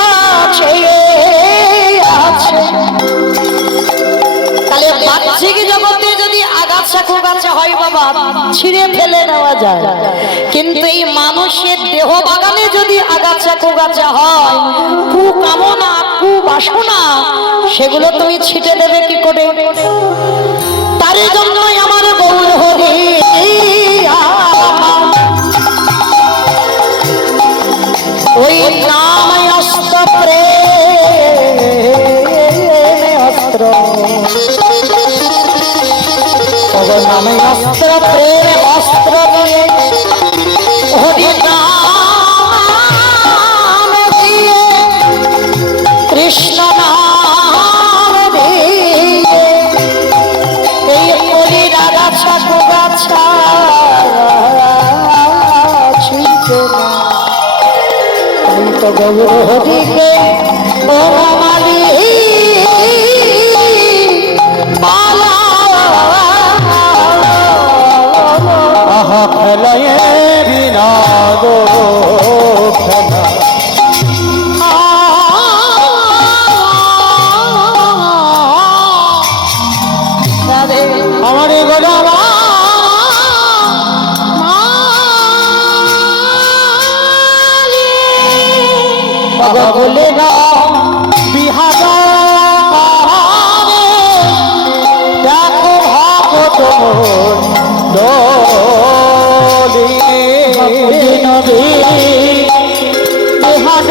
ছেয়ে আছে। তাহলে বাচ্চিকি জগতে যদি আগাছা কুগাছা হয় বাবা, ছিঁড়ে ফেলে নেওয়া যায়। কিন্তু এই মানুষের দেহ বাগানে যদি আগাছা কুগাছা হয়, কুকামনা কুবাসনা, সেগুলো তুমি ছিটে দেবে কি করে? তার জন্যই আমার গৌর হরি ওই নাম অস্ত্র প্রেম অস্ত্র, নামে অস্ত্র প্রেম অস্ত্র নিয়ে হরি নাম দিয়ে কৃষ্ণ নাম দিয়ে এই কলি রাগাছা গোগাছা তো গৌর হরিকে বনমালী মালা আহা ফেলায় বিনা গো ফেলা আমার গোলামা বলে না বিহার দেখো ভাগত বিহার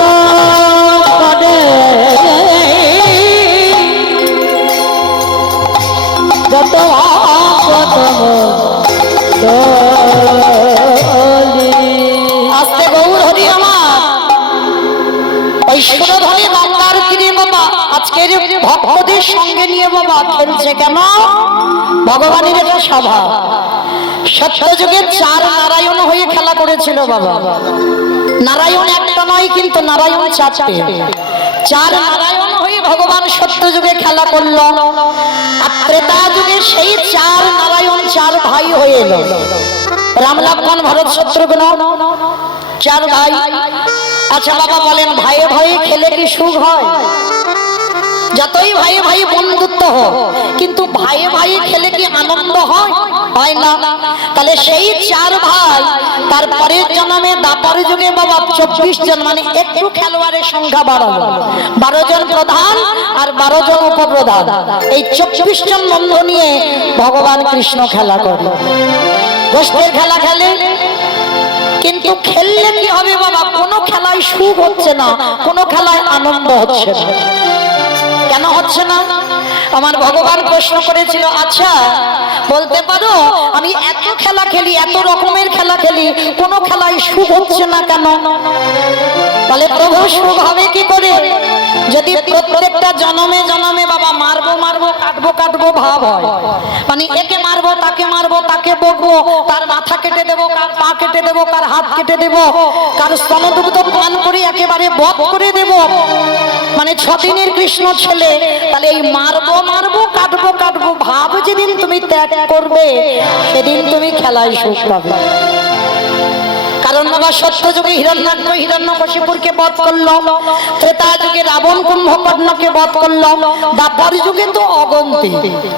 যত ভাগত আস্তে গৌর হরি আমার ঐশ্বরধনে গঙ্গার তীরে বাবা আজকের ভক্তদের সঙ্গে নিয়ে বাবা খেলছে কেন? ভগবানের এটা স্বভাব। সত্যযুগে 4 নারায়ণ হয়ে খেলা করেছিল বাবা। নারায়ণ একটা নয় কিন্তু নারায়ণ 4টে। 4 নারায়ণ হয়ে ভগবান সত্যযুগে খেলা করলো। আর ত্রেতা যুগে সেই 4 নারায়ণ 4 ভাই হয়ে এলো। রাম লক্ষ্মণ ভরত শত্রুঘ্ন 4 ভাই। আচ্ছা বাবা বলেন ভাইয়ে ভাইয়ে খেলে কি সুখ হয়? যতই ভাইয়ে ভাই বন্ধুত্ব হোক কিন্তু ভাইয়ে ভাইয়ে খেলে কি আনন্দ হয়? হয় না। তাহলে সেই 4 ভাই তারপরের জন্মে দাপর যুগে বাবা 24 জন মানে একটু খেলোয়াড়ের সংখ্যা বাড়ালো। 12 জন প্রধান আর 12 জন উপপ্রধান, এই 24 জন বন্ধু নিয়ে ভগবান কৃষ্ণ খেলা করলো। গোষ্ঠীর খেলা খেলে কিন্তু খেললে কি হবে বাবা? কোনো খেলায় সুখ হচ্ছে না, কোনো খেলায় আনন্দ হচ্ছে না। কেন হচ্ছে না? আমার ভগবান প্রশ্ন করেছিল, আচ্ছা বলতে পারো আমি এত খেলা খেলি, এত রকমের খেলা খেলি, কোনো খেলায় সুখ হচ্ছে না কেন? তাহলে প্রভু সুখ হবে কি করে? যদি প্রত্যেকটা জন্মে জন্মে বাবা মারবো মারবো কাটবো কাটবো ভাব হয়, মানে একে মারবো তাকে মারবো তাকে বকবো, তার মাথা কেটে দেবো, কার পা কেটে দেবো, কার হাত কেটে দেবো, কার স্তনদুগ্ধ পান করে একেবারে বধ করে দেবো, মানে 6 দিনের কৃষ্ণ ছেলে। তাহলে এই মারবো মারবো কাটবো কাটবো ভাব যেদিন তুমি ত্যাগ করবে সেদিন তুমি খেলায় সুখ পাবে। কারণ বাবা সত্যযুগে হিরণ্যাক্ষ হিরণ্যকশিপুরকে বধ করলো, ত্রেতা যুগে রাবণ কুম্ভকর্ণকে বধ করলো, দ্বাপর যুগে তো অগন্তি।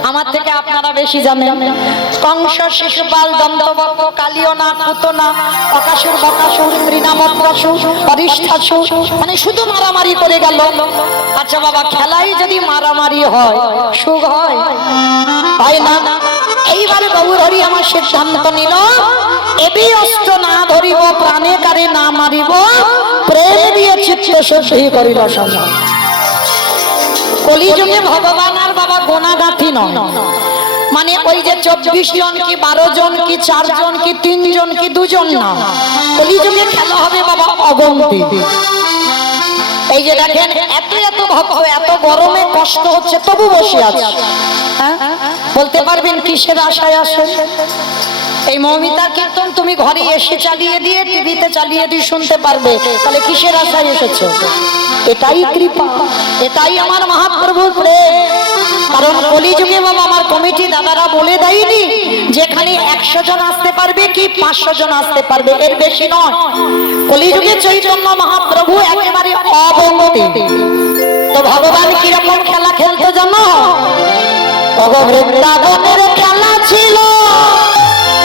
আমার থেকে আপনারা বেশি জানেন। কংস, শিশুপাল, দন্তবক্র, কালিয়না, পুতনা, অকাসুর, বকাসুর, তৃণামত্রাসুর, অরিষ্ঠাসুর, মানে শুধু মারামারি করে গেল। আচ্ছা বাবা খেলাই যদি মারামারি হয় সুখ হয়? হয় না। এইবারে গৌর হরি আমার সিদ্ধান্ত নিল, এবি অস্ত্র না ধরিব, প্রাণে কারে না মারিব, প্রেম দিয়ে চিত্ত শুদ্ধি করিল সদা। কলিযুগে ভগবান আর বাবা গোনাগাথি নয়, মানে ওই যে 24 জন কি 12 জন কি 4 জন কি 3 জন কি 2 জন না, কলিযুগে খেলা হবে বাবা অগন্তি। এই যে দেখেন এত এত ভক্ত, এত গরমে কষ্ট হচ্ছে তবু বসে আছে। হ্যাঁ বলতে পারবেন কিসের আশায় আসে? এই মৌমিতার কীর্তন তুমি ঘরে এসে চালিয়ে দিয়ে টিভিতে চালিয়ে দিয়ে শুনতে পারবে, তাহলে কিসের আশায় এসেছো? এটাই কৃপা, এটাই আমার মহাপ্রভুর প্রেম। কারণ কলিযুগে বাবা আমার কমিটি দাদারা বলে দেয়নি যেখানে 100 জন আসতে পারবে কি 500 জন আসতে পারবে, এর বেশি নয়। কলিযুগে চৈতন্য মহাপ্রভু একেবারে অবনতি। তো ভগবান কিরকম খেলা খেলতো জানো? বৃন্দাবনের খেলা ছিল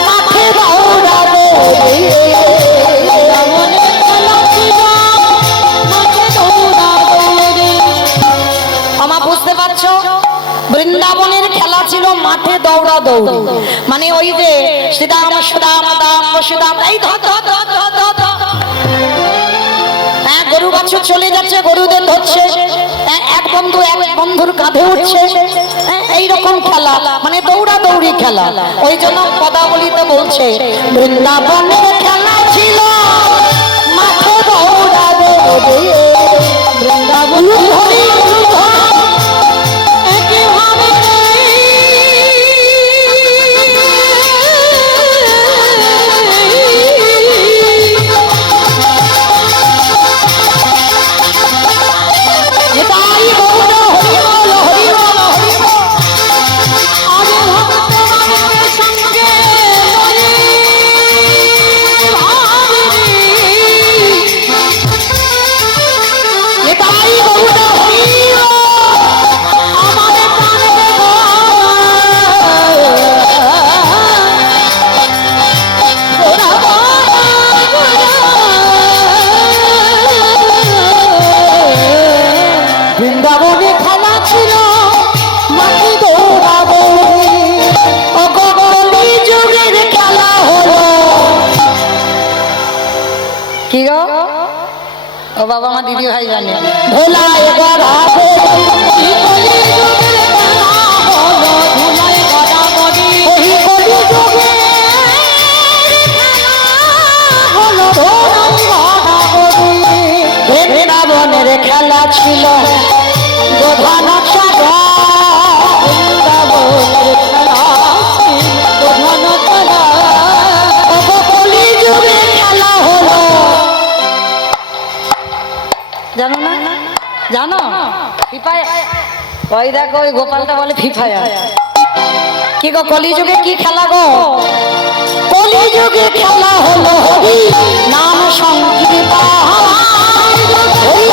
মাঠে দৌড়াবো, আমার বুঝতে পারছো? বৃন্দাবনের খেলা ছিল মাঠে দৌড়া দৌড়ি, মানে ওই যে শ্রীরাম সুদাম দাম সুদাম, এই বাছুর চলে যাচ্ছে, গরুদের ধরছে, এক বন্ধু এক বন্ধুর কাঁধে উঠছে, এইরকম খেলা, মানে দৌড়াদৌড়ি খেলা। ওই জন্য পদাবলিতে বলছে বৃন্দাবনের খেলা ছিল মাঠে দৌড়াদৌড়ি, বৃন্দাবন হরি একইভাবে বাবা মা দিদি ভাই জানে ভোলায় গড়াবে বৃন্দাবনের খেলা ছিল প্রধান খেলা হলো। জানো না? জানো ওই দেখো ওই গোপালটা বলে ফিফায়া। কি গো কলিযুগে কি খেলা গো? কলিযুগে খেলা হলো হরি নাম সংকীর্তন। ওই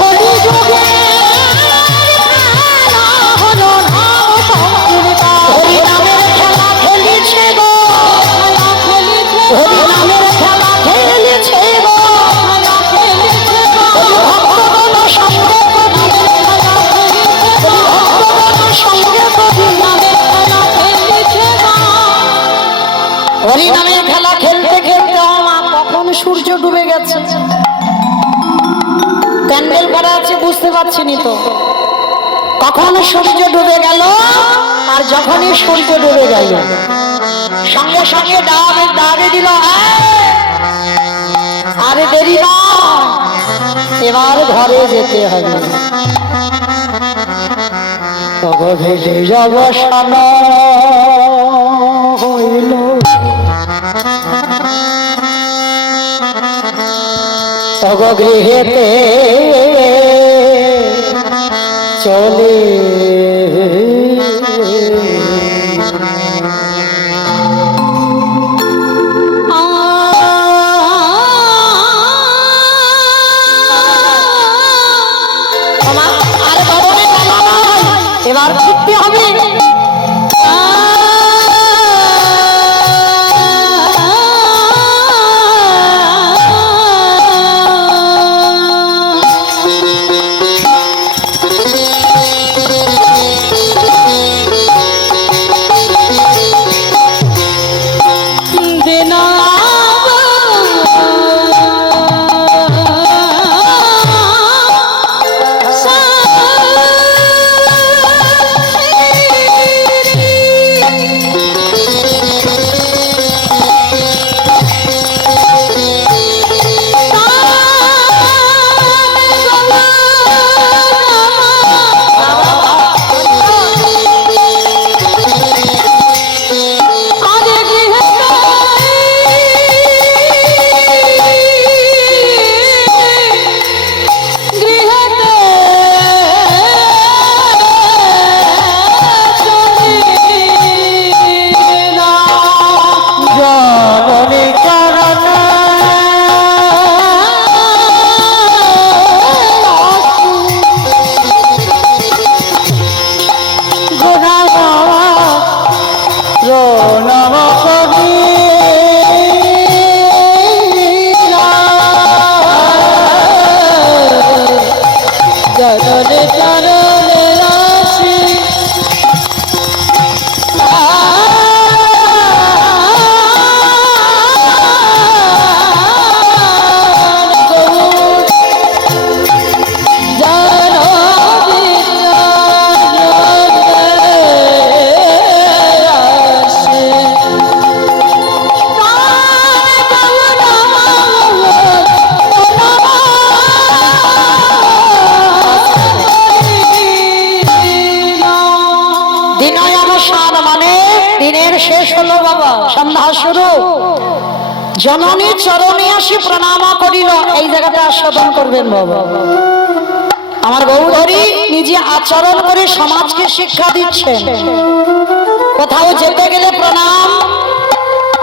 কলিযুগে হলো নাম সংকীর্তন। হরি নামের খেলা খেলেছে গো, হরি নামের খেলা খেলেছে গো, হরি নামের খেলা খেলতে খেলতে কখন সূর্য ডুবে গেছে। প্যান্ডেল করা আছে বুঝতে পারছি নি তো, কখন সূর্য ডুবে গেল। আর যখনই সূর্য ডুবে গেল সঙ্গে সঙ্গে ডাবে দিল, আরে দেরি না, এবার ঘরে যেতে হবে। অবসান হইল গৃহেতে চলে এবার ফিরতে হবে। শুরু, জননী চরণে আসি প্রণাম করিল। এই জায়গাটা আস্বাদন করবেন বাবা। আমার গৌরী নিজে আচরণ করে সমাজকে শিক্ষা দিচ্ছেন। কোথাও যেতে গেলে প্রণাম,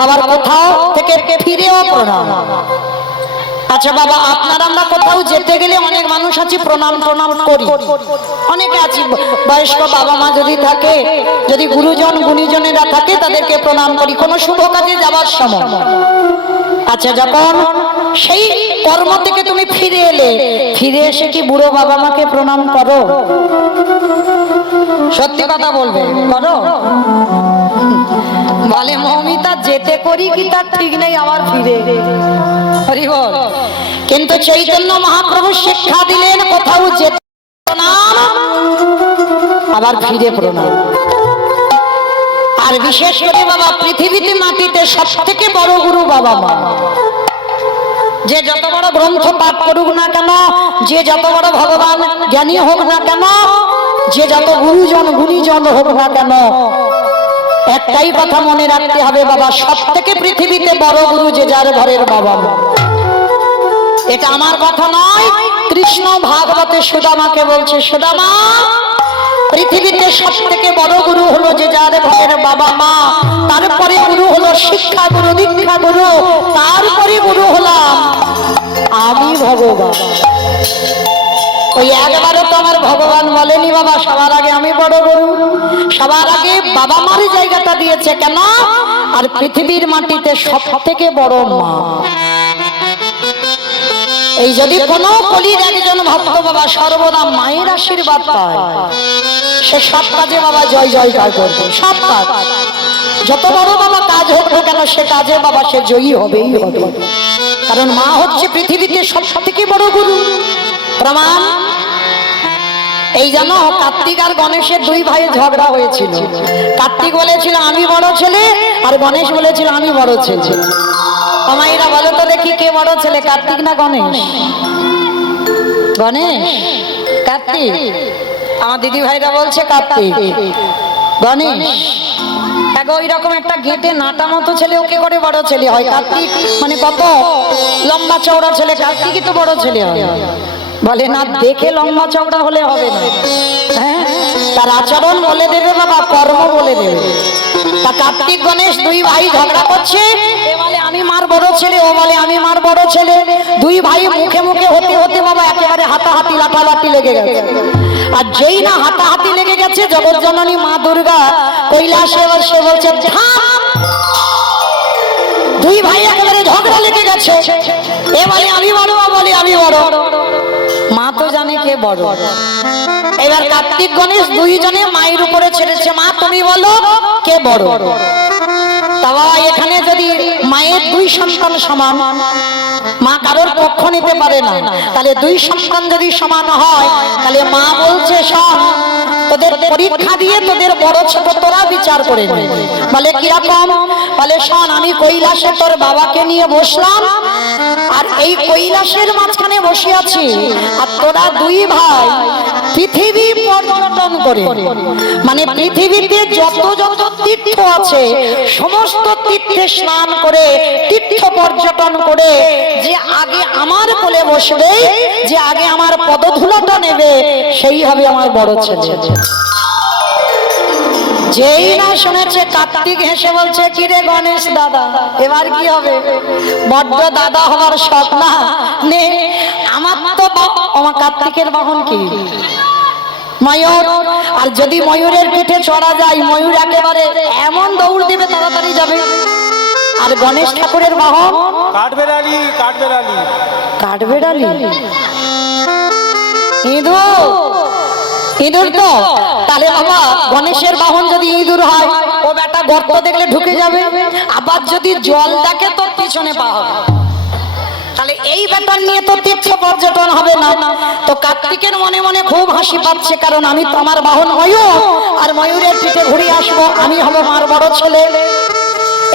আবার কোথাও থেকে ফিরেও প্রণাম। আচ্ছা বাবা, আপনারা আমরা কোথাও যেতে গেলে অনেক মানুষ আছি প্রণাম প্রণাম করি, অনেকে আছি বয়স্ক বাবা মা যদি থাকে, যদি গুরুজন গুণীজনেরা থাকে তাদেরকে প্রণাম করি কোনো শুভ কাজে যাওয়ার সময়। আচ্ছা, যখন সেই কর্ম থেকে তুমি ফিরে এলে, ফিরে এসে কি বুড়ো বাবা মাকে প্রণাম করো? সত্যি কথা বলবে, করো? বলে মৌমিতা যেতে করি কি তার ঠিক নেই, আবার ফিরে হরি বল। কিন্তু চৈতন্য মহাপ্রভু শিক্ষা দিলেন কোথাও যেতে প্রণাম, আবার ফিরে প্রণাম। আর বিশেষ করে বাবা পৃথিবীতে মাটিতে সব থেকে বড় গুরু বাবা মা। যে যত বড় গ্রন্থ পাঠ করুক না কেন, যে যত বড় ভগবান জ্ঞানী হোক না কেন, যে যত গুরুজন গুণীজন হোক না কেন, একটাই কথা মনে রাখতে হবে বাবা, সব থেকে পৃথিবীতে বড় গুরু যে যার ঘরের বাবা মা। এটা আমার কথা নয়, কৃষ্ণ ভাগবতে সুদামাকে বলছে, সুদামা পৃথিবীতে সব থেকে বড় গুরু হলো যে যার ঘরের বাবা মা, তারপরে গুরু হলো শিক্ষা গুরু দীক্ষা গুরু, তারপরে গুরু হলাম আমি ভগবান। ওই একবারও তো আমার ভগবান বলেনি বাবা সবার আগে আমি বড় গুরু, সবার আগে বাবা মার জায়গাটা দিয়েছে কেন? আর পৃথিবীর মাটিতে সব থেকে বড় মা। এই যদি কোনো কলির একজন ভক্ত বাবা সর্বদা মায়ের আশীর্বাদ পায়, সে সব কাজে বাবা জয় জয়কার করবে। সব কাজ যত বড় বাবা কাজ হোক না কেন, সে কাজে বাবা সে জয়ী হবেই হবে। কারণ মা হচ্ছে পৃথিবীতে সব থেকে বড় গুরু। প্রমাণ এই জানো, কার্তিক আর গণেশের দুই ভাই ঝগড়া হয়েছিল। কার্তিক বলেছিল আমি বড় ছেলে, আর গণেশ বলেছিল আমি বড় ছেলে। আমাইরা বলো তো দেখি কে বড় ছেলে, কার্তিক না গণেশ? গণেশ? কার্তিক? আমার দিদি ভাইরা বলছে কার্তিক। গণেশ? ওই রকম একটা গেটে নাটা মতো ছেলে ওকে করে বড় ছেলে হয়। কার্তিক মানে কত লম্বা চওড়া ছেলে, কার্তিকই তো বড় ছেলে হয়। বলে না, দেখে লম্বা চওড়া হলে হবে না, হ্যাঁ তার আচরণ বলে দেবে বাবা, কর্ম বলে দেবে। তা কার্তিক গণেশ দুই ভাই ঝগড়া করছে, এ বলে আমি মার বড় ছেলে, ও বলে আমি মার বড় ছেলে। দুই ভাই মুখে মুখে হতে হতে বাবা একেবারে হাতাহাতি লাঠালাঠি লেগে গেছে। আর যেই না হাতাহাতি লেগে গেছে, জগৎ জননী মা দুর্গা কৈলাসে সে বলছে দুই ভাই একেবারে ঝগড়া লেগে গেছে। এ বলে আমি বড়, ও বলে আমি বড়। মা তো জানে কে বড়। এবার কার্তিক গণেশ দুইজনে মায়ের উপরে ছেড়েছে, মা তুমি বলো কে বড়। তাও এখানে যদি মায়ের দুই সন্তান সমান, মা কারোর পক্ষ নিতে পারে না, তাহলে দুই সন্তান যদি সমান হয়, তাহলে মা বলছে শোন, তোদের পরীক্ষা দিয়ে তোদের বড় ছোট তোরা বিচার করে নে। বলে কিরকম? বলে শোন, আমি কৈলাসে তোর বাবাকে নিয়ে বসলাম, আর এই কৈলাসের মাঝখানে বসে আছি, আর তোরা দুই ভাই পৃথিবী পর্যটন করে, মানে পৃথিবীতে যত যত তীর্থ আছে সমস্ত তীর্থে স্নান করে, তীর্থ পর্যটন করে, যে আগে আমার কোলে বসবে, যে আগে আমার পদধূলাটা নেবে, সেই হবে আমার বড় ছেলে। যেই না শুনেছে, কার্তিক হেসে বলছে কিরে গণেশ দাদা, এবার কি হবে? বড্ড দাদা হওয়ার শখ না নে। আমার তো আমার কার্তিকের বাহন কি? ময়ূর। আর যদি ময়ূরের পিঠে চড়া যায়, ময়ূর একেবারে এমন দৌড় দিবে তাড়াতাড়ি যাবে। আর গণেশ ঠাকুরের বাহন কাঠবেড়ালি। কাঠবেড়ালি? কাঠবেড়ালি ইঁদুর। ইঁদুর তো তাহলে বাবা গণেশের বাহন যদি ইঁদুর হয়, ও বেটা গর্ত দেখলে ঢুকে যাবে। আবার যদি জল ডাকে তো পিছনে পা হবে। তাহলে এই ব্যাপার নিয়ে তো তীর্থ পর্যটন হবে না। তো কার্তিকের মনে মনে খুব হাসি পাচ্ছে, কারণ আমি তো আমার বাহন ময়ূর, আর ময়ূরের পিঠে ঘুরে আসবো, আমি হব মার বড় ছেলে।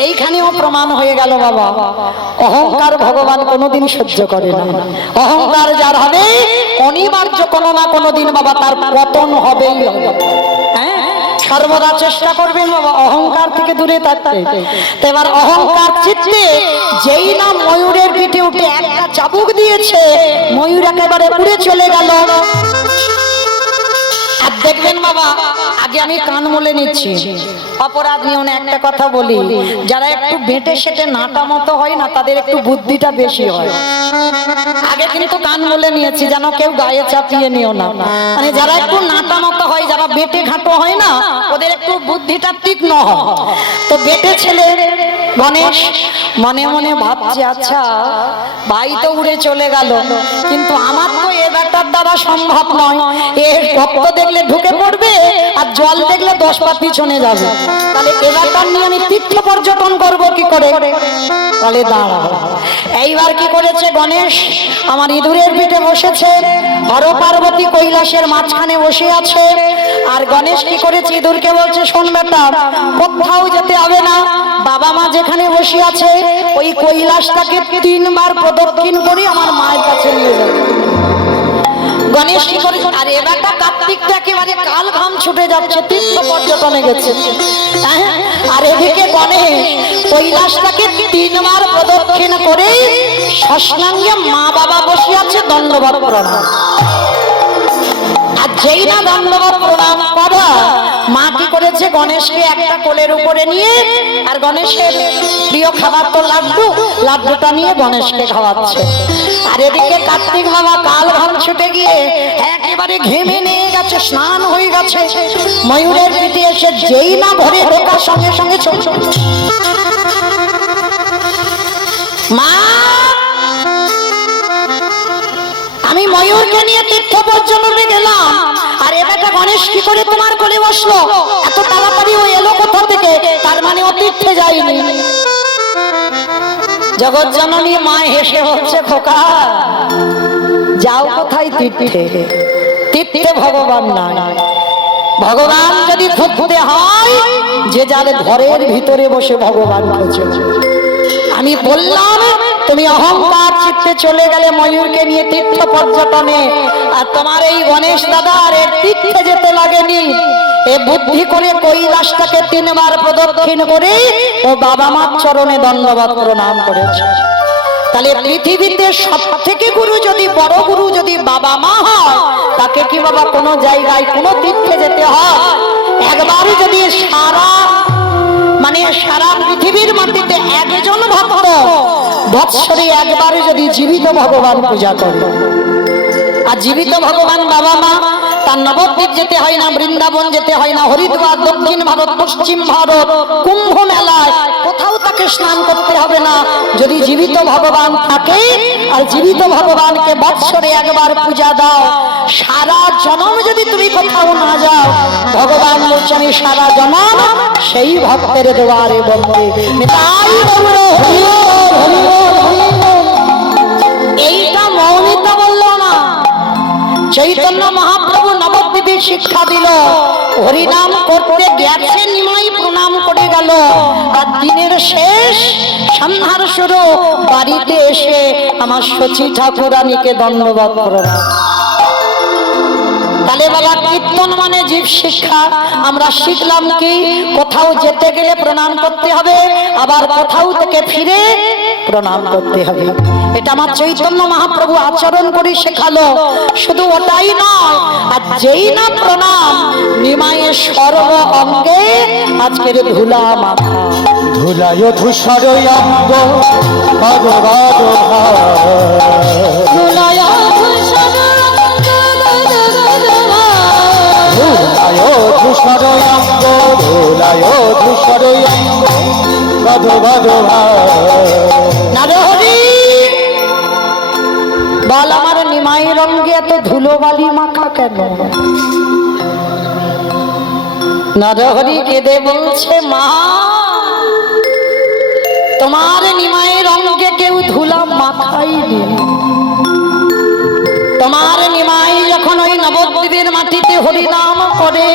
এইখানেও প্রমাণ হয়ে গেল বাবা, অহংকার ভগবান কোনোদিন সহ্য করে না। অহংকার যার হবে, অনিবার্য কোনো না কোনো দিন বাবা তার পতন হবেই হবে। হ্যাঁ, সর্বদা চেষ্টা করবেন বাবা অহংকার থেকে দূরে থাকতে। তো এবার অহংকার চিত্তে যেই না ময়ূরের পিঠে উঠে একটা চাবুক দিয়েছে, ময়ূর একেবারে উড়ে চলে গেল। আর দেখবেন বাবা, আগে আমি কান মলে নিচ্ছি, অপরাধ নিয়ে একটা কথা বলি, যারা একটু বেঁটে সেটে নাটা মতো হয় না, তাদের একটু বুদ্ধিটা বেশি হয়। আগে কিন্তু কান মলে নিয়েছি, যেন কেউ গায়ে চাপিয়ে নিও না। মানে যারা একটু নাটা মতো হয়, যারা বেঁটে ঘাটো হয় না, ওদের একটু বুদ্ধিটা তীক্ষ্ণ হয়। তো বেঁটে ছেলে গণেশ মনে মনে ভাবছে, আচ্ছা ভাই তো উড়ে চলে গেল, কিন্তু আমার তো এ ব্যাটার দ্বারা সম্ভব নয়। এর ভক্ত দেখলে ঢুকে পড়বে, আর জল দেখলে 10 পা পিছনে যাবে। তাহলে এ ব্যাটার নিয়ে আমি তীর্থ পর্যটন করব কি করে? তাহলে দাঁড়া, এইবার কি করেছে গণেশ? আমার ইঁদুরের পিঠে বসেছে, হর পার্বতী কৈলাসের মাঝখানে বসে আছে। আর গণেশ কি করেছে? ইঁদুরকে বলছে, শোন বেটা, কোথাও যেতে হবে না, বাবা মা যেখানে বসে আছে ওই কৈলাসটাকে 3 বার প্রদক্ষিণ করে আমার মায়ের কাছে নিয়ে যাবে। গণেশ কি করে? আর এবারটা কার্তিক তো একেবারে কাল ঘাম ছুটে যাচ্ছে, তীর্থ পর্যটনে গেছে। আর এদিকে গণেশ কৈলাসটাকে 3 বার প্রদক্ষিণ করে ষষ্ঠাঙ্গে মা বাবা বসে আছে, দণ্ডবত প্রণাম। আর যেই না দণ্ডবত প্রণাম করা, মা কি করেছে? গণেশকে একটা কোলের উপরে নিয়ে, আর গণেশের প্রিয় খাবার তো লাড্ডু, লাড্ডুটা নিয়ে গণেশকে খাওয়াচ্ছে। আর এদিকে কার্তিক বাবা কাল ঘাম ছুটে গিয়ে একেবারে ঘেমে নিয়ে গেছে, স্নান হয়ে গেছে, ময়ূরের পিঠে এসে যেই না ঘরে ঢোকার সঙ্গে সঙ্গে ছোট মা, আমি ময়ূরকে নিয়ে তীর্থ পর্যটনে গেলাম, আর এবারটা গণেশ কি করে তোমার কোলে বসলো? এত তাড়াতাড়ি ও এলো কোথা থেকে? তার মানে ও তীর্থে যায়নি। জগৎ জননী মা হেসে হচ্ছে, খোকা যাও কোথায়? তীর্থে। তীর্থে ভগবান নাই। ভগবান যদি খুঁজতে হয়, যে যার ঘরের ভিতরে বসে ভগবান খোঁজে। আমি বললাম তুমি অহংকার চিত্তে চলে গেলে ময়ূরকে নিয়ে তীর্থ পর্যটনে, আর তোমার এই গণেশ দাদা আর তীর্থে যেতে লাগেনি। এ বুদ্ধি করে কৈলাসটাকে 3 বার প্রদক্ষিণ করে ও বাবা মার চরণে দণ্ডবত প্রণাম করেছে। তাহলে পৃথিবীতে সব থেকে গুরু যদি, বড় গুরু যদি বাবা মা হয়, তাকে কি বাবা কোনো জায়গায় কোনো তীর্থে যেতে হয়? একবারই যদি সারা পৃথিবীর মাটিতে একজন ভক্ত বৎসরে একবারে যদি জীবিত ভগবান পূজা করে, আর জীবিত ভগবান বাবা মা, তার নবদ্বীপ যেতে হয় না, বৃন্দাবন যেতে হয় না, হরিদ্বার, দক্ষিণ ভারত, পশ্চিম ভারত, কুম্ভ মেলায় কোথাও তাকে স্নান করতে হবে না। যদি জীবিত ভগবান থাকে আর জীবিত ভগবানকে বৎসরে একবার পূজা দাও, সারা জন্ম যদি তুমি কোথাও না যাও, ভগবান বলছে আমি সারা জন্ম সেই ভক্তের দুয়ারে বলবে। এইটা মৌমিতা বলল না, চৈতন্য মহাপ্রভু নবদ্বীপে শিক্ষা দিল। হরিনাম করতে গেছে, নিমাই প্রণাম করে গেল, আর দিনের শেষ সন্ধ্যার শুরু বাড়িতে এসে আমার শচী ঠাকুরানীকে দণ্ডবত প্রণাম। তাহলে বাবা কীর্তন মানে জীব শিক্ষা। আমরা শিখলাম কি? কোথাও যেতে গেলে প্রণাম করতে হবে, আবার কোথাও থেকে ফিরে প্রণাম করতে হবে। এটা আমার চৈতন্য মহাপ্রভু আচরণ করে শেখালো। শুধু ওটাই নয়, আর যেই না প্রণাম, নিমায়ে সর্ব অঙ্গে আজকের ধুলা মাথা, ধুলায় ধূসর অঙ্গ ভগ ভগ ধুলায় ধূসর ধূসর অঙ্গ, ধুলায় ধূসর অঙ্গ গধ গধ নারহরি বল, আমার নিমাই রঙ্গে এত ধুলো বালি মাখা কেন? নরহরি কেঁদে বলছে, মা তোমার নিমাই রঙ্গে কেউ ধুলা মাখাইনি। তোমার নিমাই যখন ওই নবদ্বীপের মাটিতে হরিনাম করে,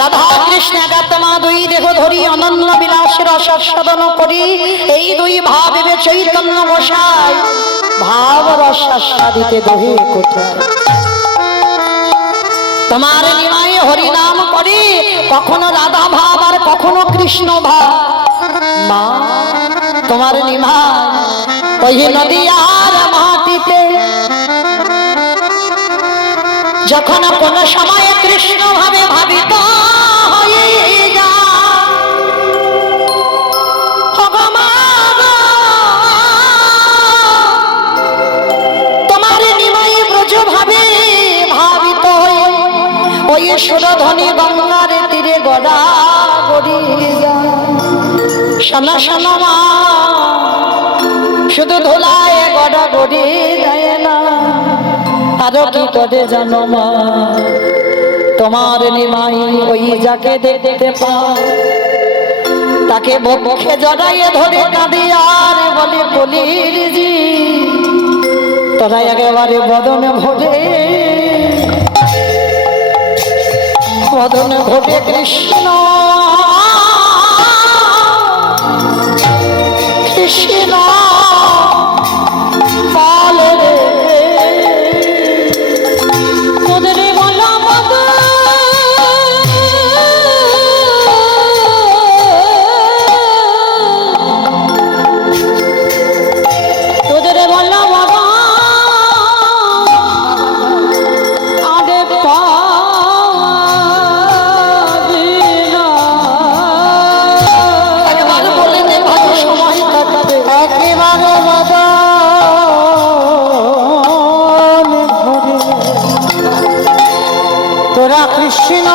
রাধা কৃষ্ণ একাত্মা দুই দেহ ধরি অনন্য বিলাসের আস্বাদন করি, এই দুই ভাবে চৈতন্য গোসাই ভাব রসাস্বাদিতে দহে কোথায়। তোমার নিমাই হরি নাম করে, কখনো রাধা ভাব আর কখনো কৃষ্ণ ভাব। মা তোমার নিমাই ওই নদিয়ার মাটিতে যখন কোন সময়ে কৃষ্ণ ভাবে ভাবিত হয়ে যায়, তোমার নিমাই ব্রজ ভাবে ভাবিত হয়ে ওই সুরধ্বনি গঙ্গার তীরে গড়া গড়ি যায়। শোনা শোনা মা, শুধু ধুলায় গড়া গড়ি যায় না, আরো কি করে জানো মা, তোমার নিমাই ওই যাকে দেখতে পায় তাকে বক্ষে জড়াইয়ে ধরে কাঁদে আর বলে বলির জি, তোরা একেবারে বদন ভরে বদন ঘটে কৃষ্ণ কৃষ্ণ বলে রে তোদের বলা বাবা তোদের বলা বাবা আরে পাবি না। একবার বলে নে ভালো সময় কাটবে, একেবারে বদন ভরে তোরা কৃষ্ণ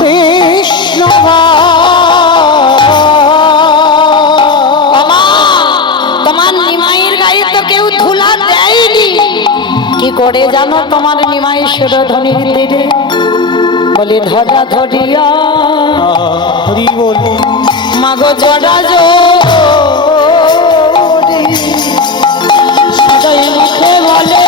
কৃষ্ণ বাবা, তোমার নিমাইয়ের গায়ে তো কেউ ধুলা দেয়নি, কি করে জানো তোমার নিমাই সুরধ্বনির তীরে বলে ধরা ধরিয়া হরি বল মাগো জড়া জড়ি সদয় মুখে বলে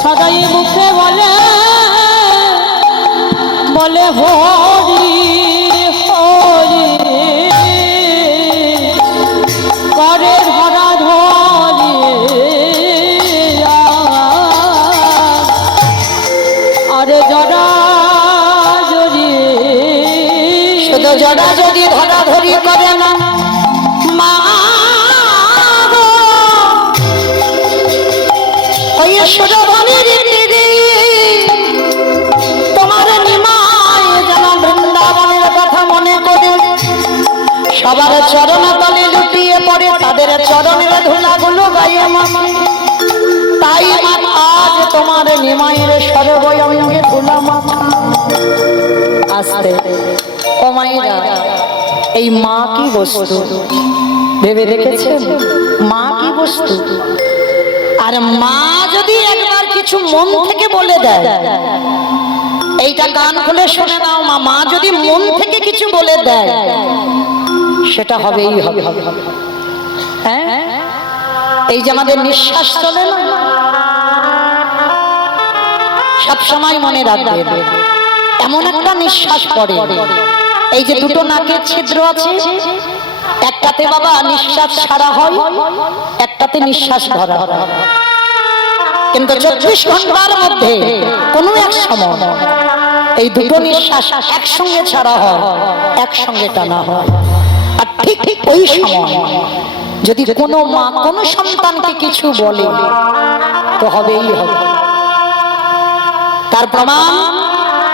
সদয় মুখে বলে বলে হরি হরি করে ধরা ধরি আরে জড়া জড়ি শুধু জড়া জড়ি ধরা ধরি করে না মা গো, ওই সুরধ্বনির তীরে তোমার নিমাই যেন বৃন্দাবনের কথা মনে করে সবার চরণ তলে লুটিয়ে পড়ে, তাদের চরণের ধুলাগুলো গায়ে মাখে। তাই মা আজ তোমার নিমাইয়ের সর্বঙ্গে ধুলা মাখা। আস্তে ও মায়েরা, এই মা কি বস্তু ভেবে দেখেছেন? মা কি বস্তু? আর মা যদি একবার কিছু মন থেকে বলে দেয়, এইটা কান খুলে শুনে নাও মা, মা যদি মন থেকে কিছু বলে দেয় সেটা হবেই হবে। হ্যাঁ, এই যে আমাদের নিঃশ্বাস চলে না, সব সময় মনে রাখবে এমন একটা নিঃশ্বাস পড়ে, এই যে দুটো নাকের ছিদ্র আছে, একটাতে বাবা নিঃশ্বাস ছাড়া হয়, একটাতে নিঃশ্বাস ধরা হয়। কিন্তু 24 ঘন্টার মধ্যে কোনো এক সময় এই দুটো নিঃশ্বাস একসঙ্গে ছাড়া হয়, একসঙ্গে টানা হয়। আর ঠিক ঠিক ওই সময় যদি কোনো মা কোনো সন্তানকে কিছু বলে তো হবেই হবে। তার প্রমাণ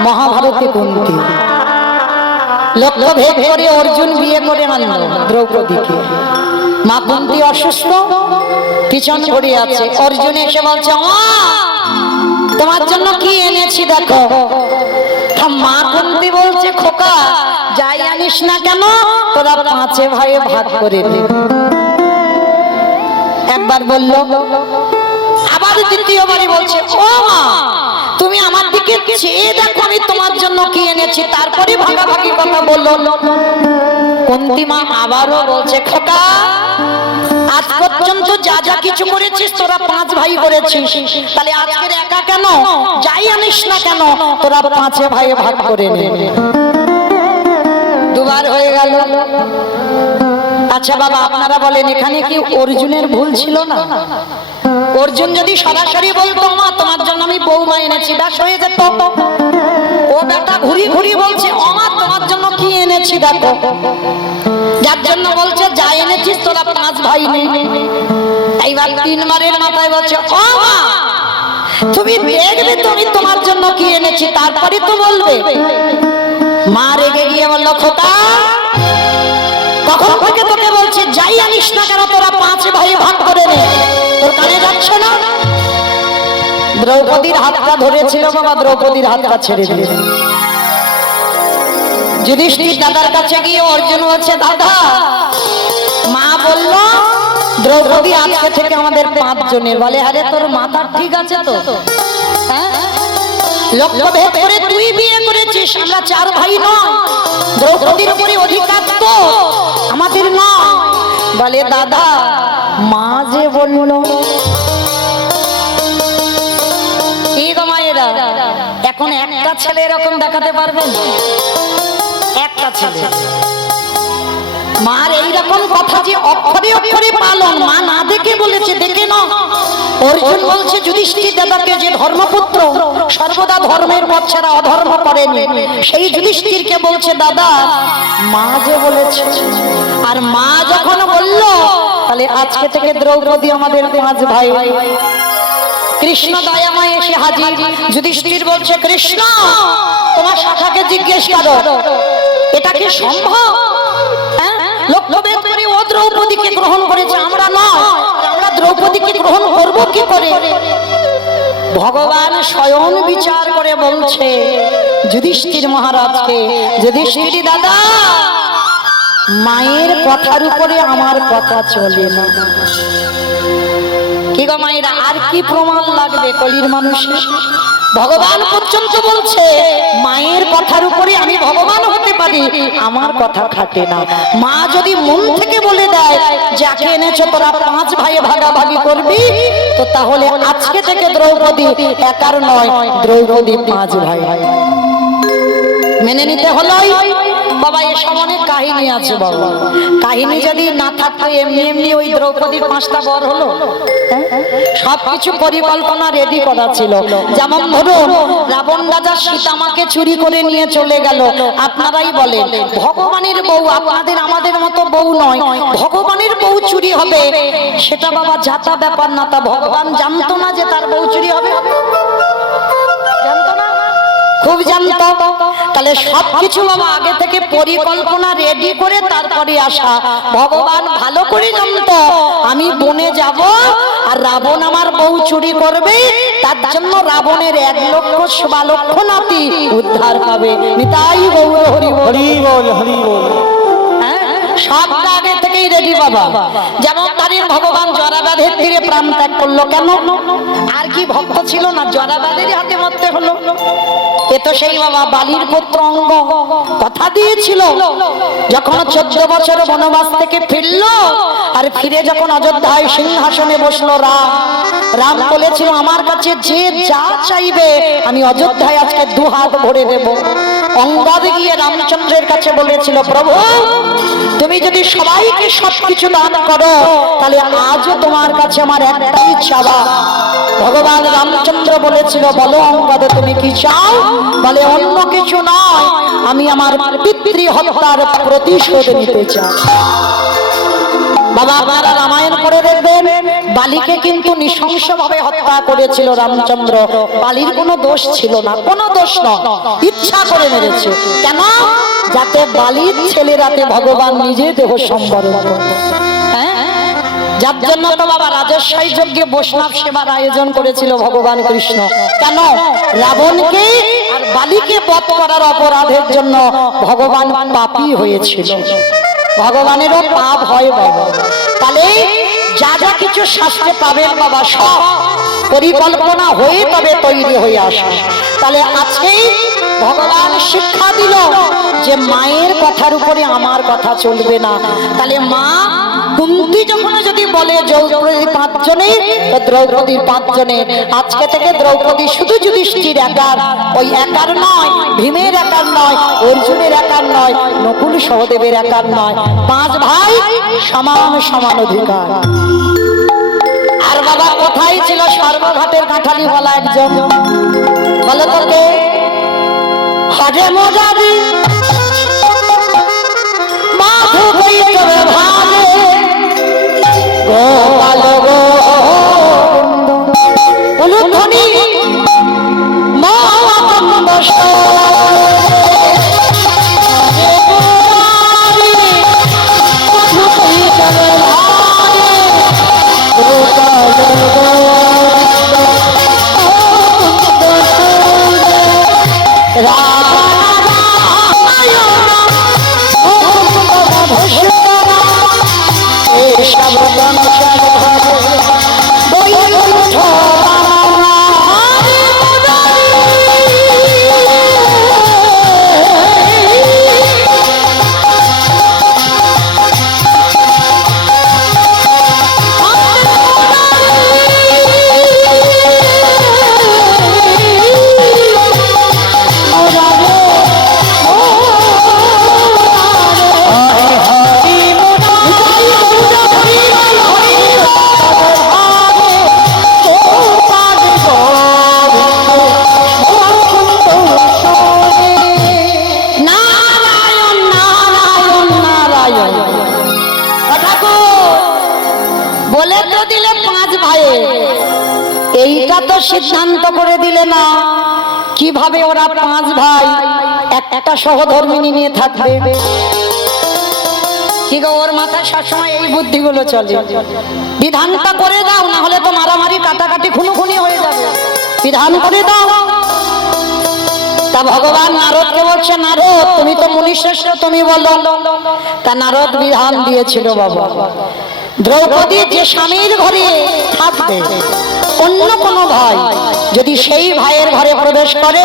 মহাভারতে কুন্তী লক্ষ্য ভেদ করে অর্জুন বিয়ে করে আনল দ্রৌপদীকে। মা কুন্তী অসুস্থ, পিছন ঘুরে আছে, অর্জুন এসে বলছে মা তোমার জন্য কি এনেছি দেখো। মা কুন্তী বলছে খোকা যাই আনিস না কেন তোরা 5 ভাইয়ে ভাগ করে নে। একবার বললো, আবার দ্বিতীয়বারই বলছে ও মা তুমি আমার দিকে চেয়ে দেখো আমি তোমার জন্য কি এনেছি, তারপরে ভাগাভাগি কথা বললো। কুন্তী মা আবারও বলছে খোকা আজ পর্যন্ত যা যা কিছু করেছিস তোরা 5 ভাই করেছিস, তাহলে আজকের একা কেন, যাই আনিস না কেন তোরা 5 ভাইয়ে ভাগ করে নে। দুবার হয়ে গেল। আচ্ছা বাবা, আপনারা বলেন এখানে কি অর্জুনের ভুল ছিল না? অর্জুন যদি সরাসরি বলতো মা তোমার জন্য আমি বৌমা এনেছি, ব্যাস হয়ে যেত। ও বেটা ঘুরি ঘুরি বলছে ও মা তোমার জন্য কি এনেছি দেখো, যার জন্য বলছে যা এনেছিস তোরা 5 ভাই নেই। এইবার 3 বারের মাথায় বলছে ও মা তুমি দেখবে তো আমি তোমার জন্য কি এনেছি, তারপরে তো বলবে। মা রেগে গিয়ে বলল খোকা কখন থেকে তোকে বলছি যাই আনিস না কেন তোরা 5 ভাই ভাগ করে নে, তোর কানে যাচ্ছে না? দ্রৌপদীর হাতটা ধরেছিল বাবা, দ্রৌপদীর হাতটা ছেড়ে দিল। যুধিষ্ঠির দাদার কাছে গিয়ে অর্জুন বলছে দাদা মা বলল দ্রৌপদী আজকে থেকে আমাদের 5 জনের। বলে আরে তোর মাথা ঠিক আছে তো? হ্যাঁ, লক্ষ্য ভেদ করে তুই বিয়ে করেছিস, আমরা 4 ভাই নয়, দ্রৌপদীর উপরে অধিকার তো আমাদের নয়। বলে দাদা মা যে বলল। কি গো মায়েরা, এখন একটা ছেলে এরকম দেখাতে পারবেন? একটা ছেলে মার এইরকম কথা যে অক্ষরে অক্ষরে পালন, মা না দেখে বলেছে, দেখে না। অর্জুন বলছে যুধিষ্ঠির দাদাকে যে ধর্মপুত্র সর্বদা ধর্মের পথ ছাড়া অধর্ম করেনি, সেই যুধিষ্ঠিরকে বলছে দাদা মা যে বলেছে। আর মা যখন বলল তাহলে আজকে থেকে দ্রৌপদী আমাদের 5 ভাই। কৃষ্ণ দয়াময় এসে হাজির। যুধিষ্ঠির বলছে কৃষ্ণ তোমার শাখাকে জিজ্ঞেস করো এটা কি সম্ভব? লোকভেদ করে ও দ্রৌপদীকে গ্রহণ করেছে, আমরা নয়, আমরা দ্রৌপদীকে গ্রহণ করব কি করে? ভগবান স্বয়ং বিচার করে বলছে যুধিষ্ঠির মহারাজকে, যুধিষ্ঠির দাদা মায়ের কথার উপরে আমার কথা চলে না। কি গো মায়েরা, আর কি প্রমাণ লাগবে কলির মানুষের? ভগবান পর্যন্ত বলছে মায়ের কথার উপরে আমি ভগবান হতে পারি, আমার কথা খাটে না। মা যদি মন থেকে বলে দেয় যাকে এনেছো তোরা 5 ভাইয়ে ভাগাভাগি করবি, তো তাহলে আজকে থেকে দ্রৌপদী একার নয়, দ্রৌপদী 5 ভাই মেনে নিতে হলো। বাবা এসব অনেক কাহিনী আছে বাবা, কাহিনী যদি না থাকতো এমনি এমনি ওই দ্রৌপদীর 5টা বর হলো? সবকিছু পরিকল্পনা রেডি করা ছিল। যেমন ধরুন রাবণ রাজা সীতামাকে চুরি করে নিয়ে চলে গেল। আপনারাই বলেন ভগবানের বউ আপনাদের আমাদের মতো বউ নয়, ভগবানের বউ চুরি হবে সেটা বাবা যাতা ব্যাপার না। তা ভগবান জানতো না যে তার বউ চুরি হবে? জানতো না? খুব জানতো। তাহলে সবকিছু বাবা আগে থেকে পরিকল্পনা রেডি করে তারপরে আসা। ভগবান ভালো করে জানতো আমি বনে যাব আর রাবণ আমার বউ চুরি করবে, তার জন্য রাবণের 1 লক্ষ 1.25 লক্ষ নাতি উদ্ধার হবে। নিতাই গৌর হরি হরি বল হরি বল। সবটা আগে থেকেই রেডি বাবা। যেমন তারির ভগবান জরাবাদের তীরে প্রাণ ত্যাগ করলো কেন? আর কি ভক্ত ছিল না? জরাবাদের হাতে মরতে হলো। এ তো সেই বাবা বালির পুত্র অঙ্গ কথা দিয়েছিল যখন 14 বছর বনবাস থেকে ফিরলো, আর ফিরে যখন অযোধ্যায় সিংহাসনে বসলো রাম বলেছিল আমার কাছে যে যা চাইবে আমি অযোধ্যায় আজকে 2 হাত ভরে দেব। অঙ্গদ গিয়ে রামচন্দ্রের কাছে বলেছিল প্রভু তুমি যদি সবাইকে সবকিছু দান করো তাহলে আজও তোমার কাছে আমার একটাই চাওয়া। ভগবান রামচন্দ্র বলেছিল বলো অঙ্গদ তুমি কি চাও? বলে অন্য কিছু নয়, আমি আমার পিতৃ হত্যার প্রতিশোধ নিতে চাই। বাবা আপনারা রামায়ণ পড়ে দেখবেন বালিকে কিন্তু নৃশংসভাবে হত্যা করেছিল রামচন্দ্র। বালির কোনো দোষ ছিল না, কোনো দোষ নয়, ইচ্ছা করে মেরেছে। কেন? যাতে বালির ছেলেরাতে ভগবান নিজে দেহ সম্বরণ করে। যার জন্য তো বাবা রাজস্বাই যজ্ঞে বৈষ্ণব সেবার আয়োজন করেছিল ভগবান কৃষ্ণ। কেন? রাবণকে আর বালিকে বধ করার অপরাধের জন্য ভগবান পাপী হয়েছিল। ভগবানেরও পাপ হয় বাবা। তাহলে যা যা কিছু শাস্ত্রে পাবেন বাবা সব পরিকল্পনা হয়ে তবে তৈরি হয়ে আসে। তাহলে আজকেই ভগবান শিক্ষা দিল যে মায়ের কথার উপরে আমার কথা চলবে না। তাহলে মা কুন্তি যখন যদি বলে দ্রৌপদী 5 জনের তো দ্রৌপদীর 5 জনের, আজকে থেকে দ্রৌপদী শুধু যুধিষ্ঠির একার, ওই একার নয়, ভীমের একার নয়, অর্জুনের একার নয়, নকুল সহদেবের একার নয়, 5 ভাই সমান সমান অধিকার। আর বাবা কোথায় ছিল সর্বঘাটের কাঠালি বলা একজন, বলো তো কে? হরে মোজাদি মাধু কইতবে ভাগে গোপাল গোবিন্দ উলুধ্বনি মহানন্দ বলে তো দিলে 5 ভাইয়ে, এইটা তো সিদ্ধান্ত করে দিলে না কিভাবে ওরা 5 ভাই একটা সহধর্মিনী নিয়ে থাকবে। কি গো, ওর মাথায় সবসময় এই বুদ্ধিগুলো চলে। বিধানটা করে দাও, না হলে তো মারামারি কাটাকাটি খুনোখুনি হয়ে যাবে, বিধান করে দাও। তা ভগবান নারদকে বলছে, নারদ তুমি তো মুনিশ্রেষ্ঠ, তুমি বলো। তা নারদ বিধান দিয়েছিল বাবা, দ্রৌপদী যে স্বামীর ঘরে থাকবে, অন্য কোনো ভাই যদি সেই ভাইয়ের ঘরে প্রবেশ করে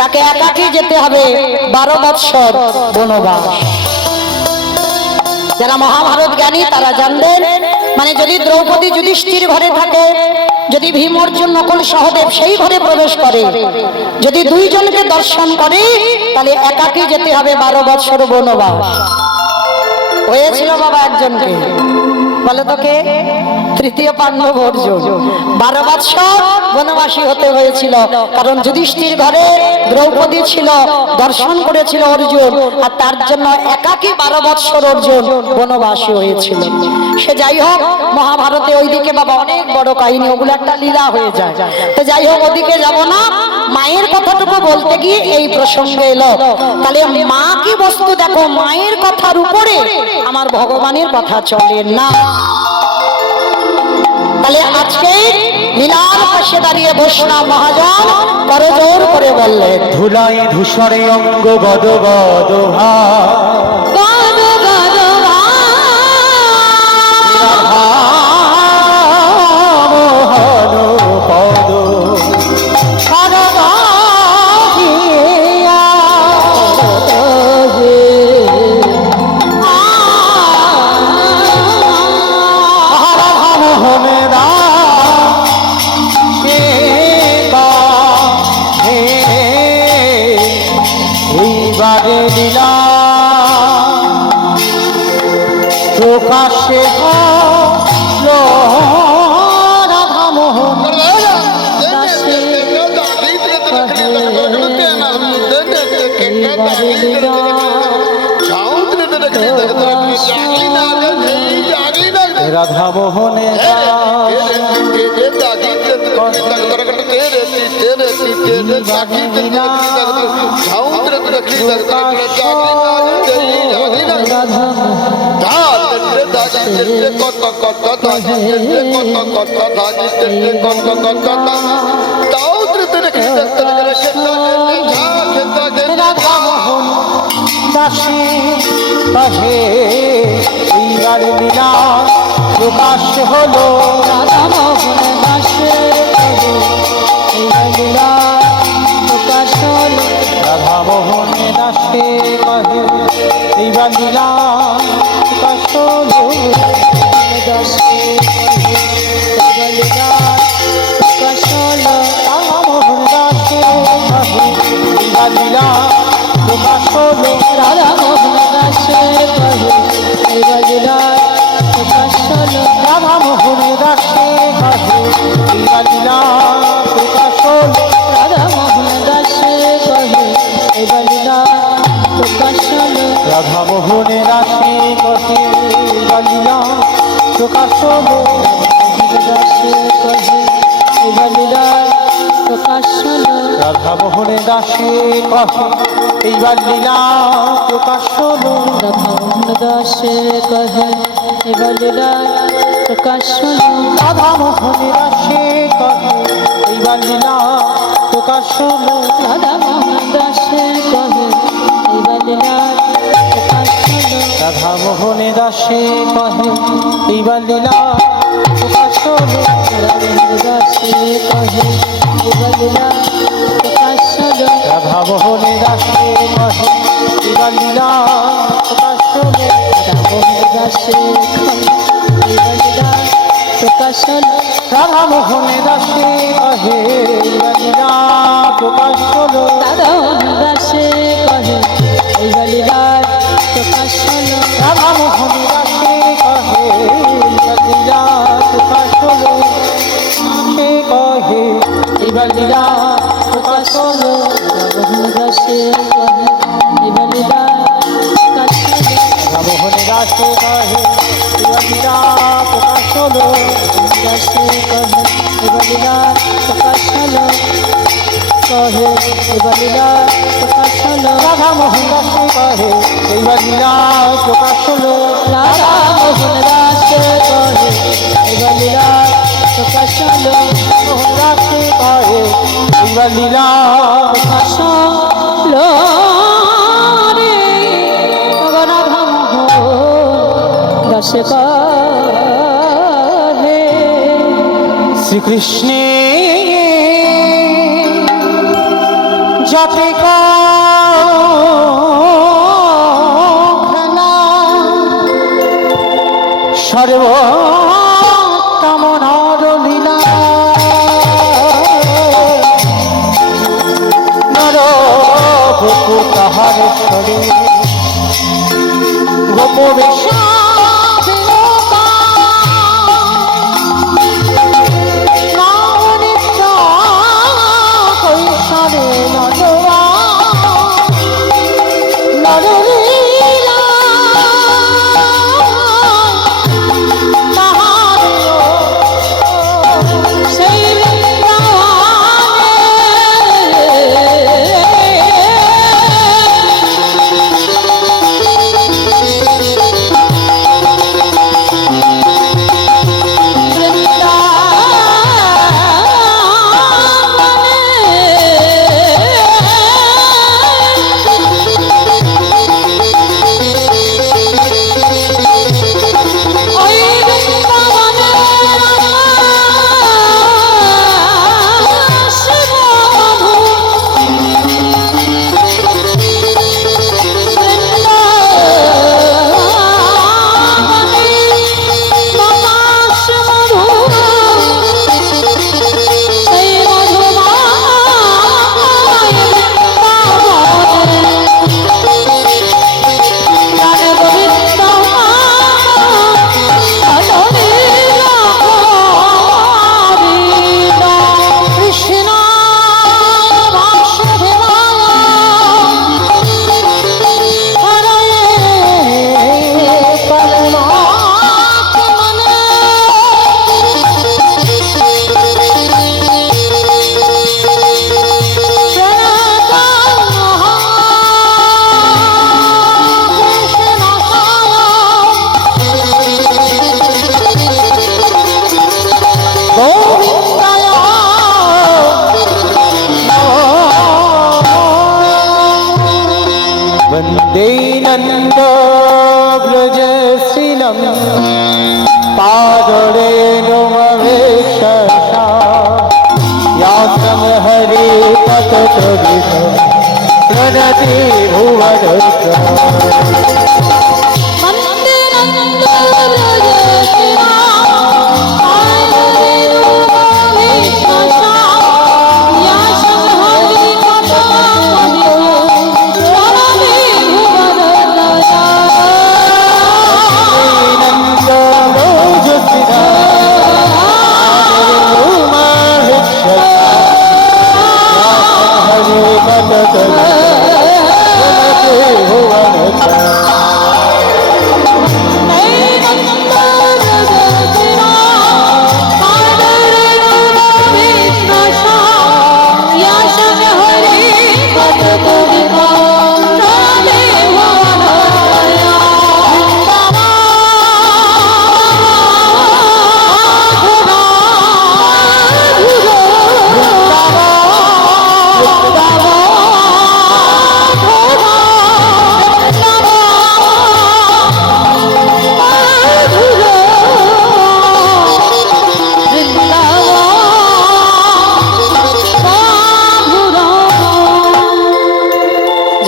তাকে একাকী যেতে হবে 12 বৎসর বনবাস। যারা মহাভারত জ্ঞানী তারা জানবেন, মানে যদি দ্রৌপদী যুধিষ্ঠির ঘরে থাকে, যদি ভীম অর্জুন নকুল সহদেব সেই ঘরে প্রবেশ করে, যদি 2 জনকে দর্শন করে তাহলে একাকী যেতে হবে 12 বৎসর বনবাস। হয়েছিল বাবা একজনকে, বলে তো কে? তৃতীয় পাণ্ডব অর্জুন 12 বৎসর বনবাসী হতে হয়েছিল, কারণ যুধিষ্ঠির ঘরে দ্রৌপদী ছিল, দর্শন করেছিল অর্জুন, আর তার জন্য একাকী 12 বৎসর অর্জুন বনবাসী হয়েছিল। সে যাই হোক, মহাভারতে ওইদিকে বাবা অনেক বড় কাহিনী, ওগুলো একটা লীলা হয়ে যায়। তো যাই হোক, ওদিকে যাব না, মায়ের কথাটুকু বলতে গিয়ে এই প্রসঙ্গে এলো। তাহলে মা কি বস্তু দেখো, মায়ের কথার উপরে আমার ভগবানের কথা চলে না। তাহলে আজকে লীলার পাশে দাঁড়িয়ে বৈষ্ণব মহাজন করজোর করে বললেন, ধুলাই ধূসরে অঙ্গ গদ গদ গদ গদ পদ এইবারে লীলা প্রকাশে রাধা মোহন রাধা মোহনে দাসী কহে এইবারে লীলা প্রকাশ হলো রাধা মোহন দাসে লীলা প্রকাশ হলো রাধা মোহনে দাসে কহে এইবার লীলা প্রকাশ হলো। এইবার লীলা প্রকাশ হলো রাধা মোহন দাসে কহে এবার লীলা প্রকাশ হলো রাধা মোহনে রাশি কহে এইবার লীলা প্রকাশ হলো দাসে কহে এবার লীলা প্রকাশ হলো রাধা মোহনে দাসে কহে এইবার লীলা প্রকাশ হলো রাধা মোহন দাসে কহে এবার লীলা প্রকাশ হলো রাধা মোহনে দাসে কহে এইবার লীলা প্রকাশ হলো রাধা মোহন দাসে কহে এবার লীলা প্রকাশ হলো রাধা মোহনে দাসে কহে এইবার লীলা প্রকাশ হলো রাধা মোহন দাসে কহে এবার লীলা প্রকাশ হলো রাধা মোহনে দাসে কহে এইবার লীলা প্রকাশ হলো রাধা মোহন দাসে কহে এবার লীলা প্রকাশ হলো রাধা মোহনে দাসে কহে এইবার লীলা প্রকাশ হলো সে কহে এইবার লীলা প্রকাশ হলো রাধা মোহন দাসে কহে এবার লীলা প্রকাশ হলো রাধা মোহনে দাসে কহে এইবার লীলা প্রকাশ হলো দাসে কহে এবার লীলা প্রকাশ হলো কহে এবার লীলা প্রকাশ হলো রাধা মোহন দাসে কহে এইবার লীলা প্রকাশ হলো রাধা মোহন দাসে কহে এবার লীলা প্রকাশ হলো মোহন দাসে কহে এইবার লীলা প্রকাশ হলো রে রাধা মোহন দাসে কহে শ্রীকৃষ্ণে যাতে সর্বোত্তমনার লীলা নর গোপু তাহার স্বরে গোপ वन्दे नन्दव्रजशीलं पादरेणुमवेक्षसा यासं हरे पततविष प्रणति भुवनस्य वन्दे नन्दव्रजशीला पादरेणुमवेक्षसा यासं हरे पततविष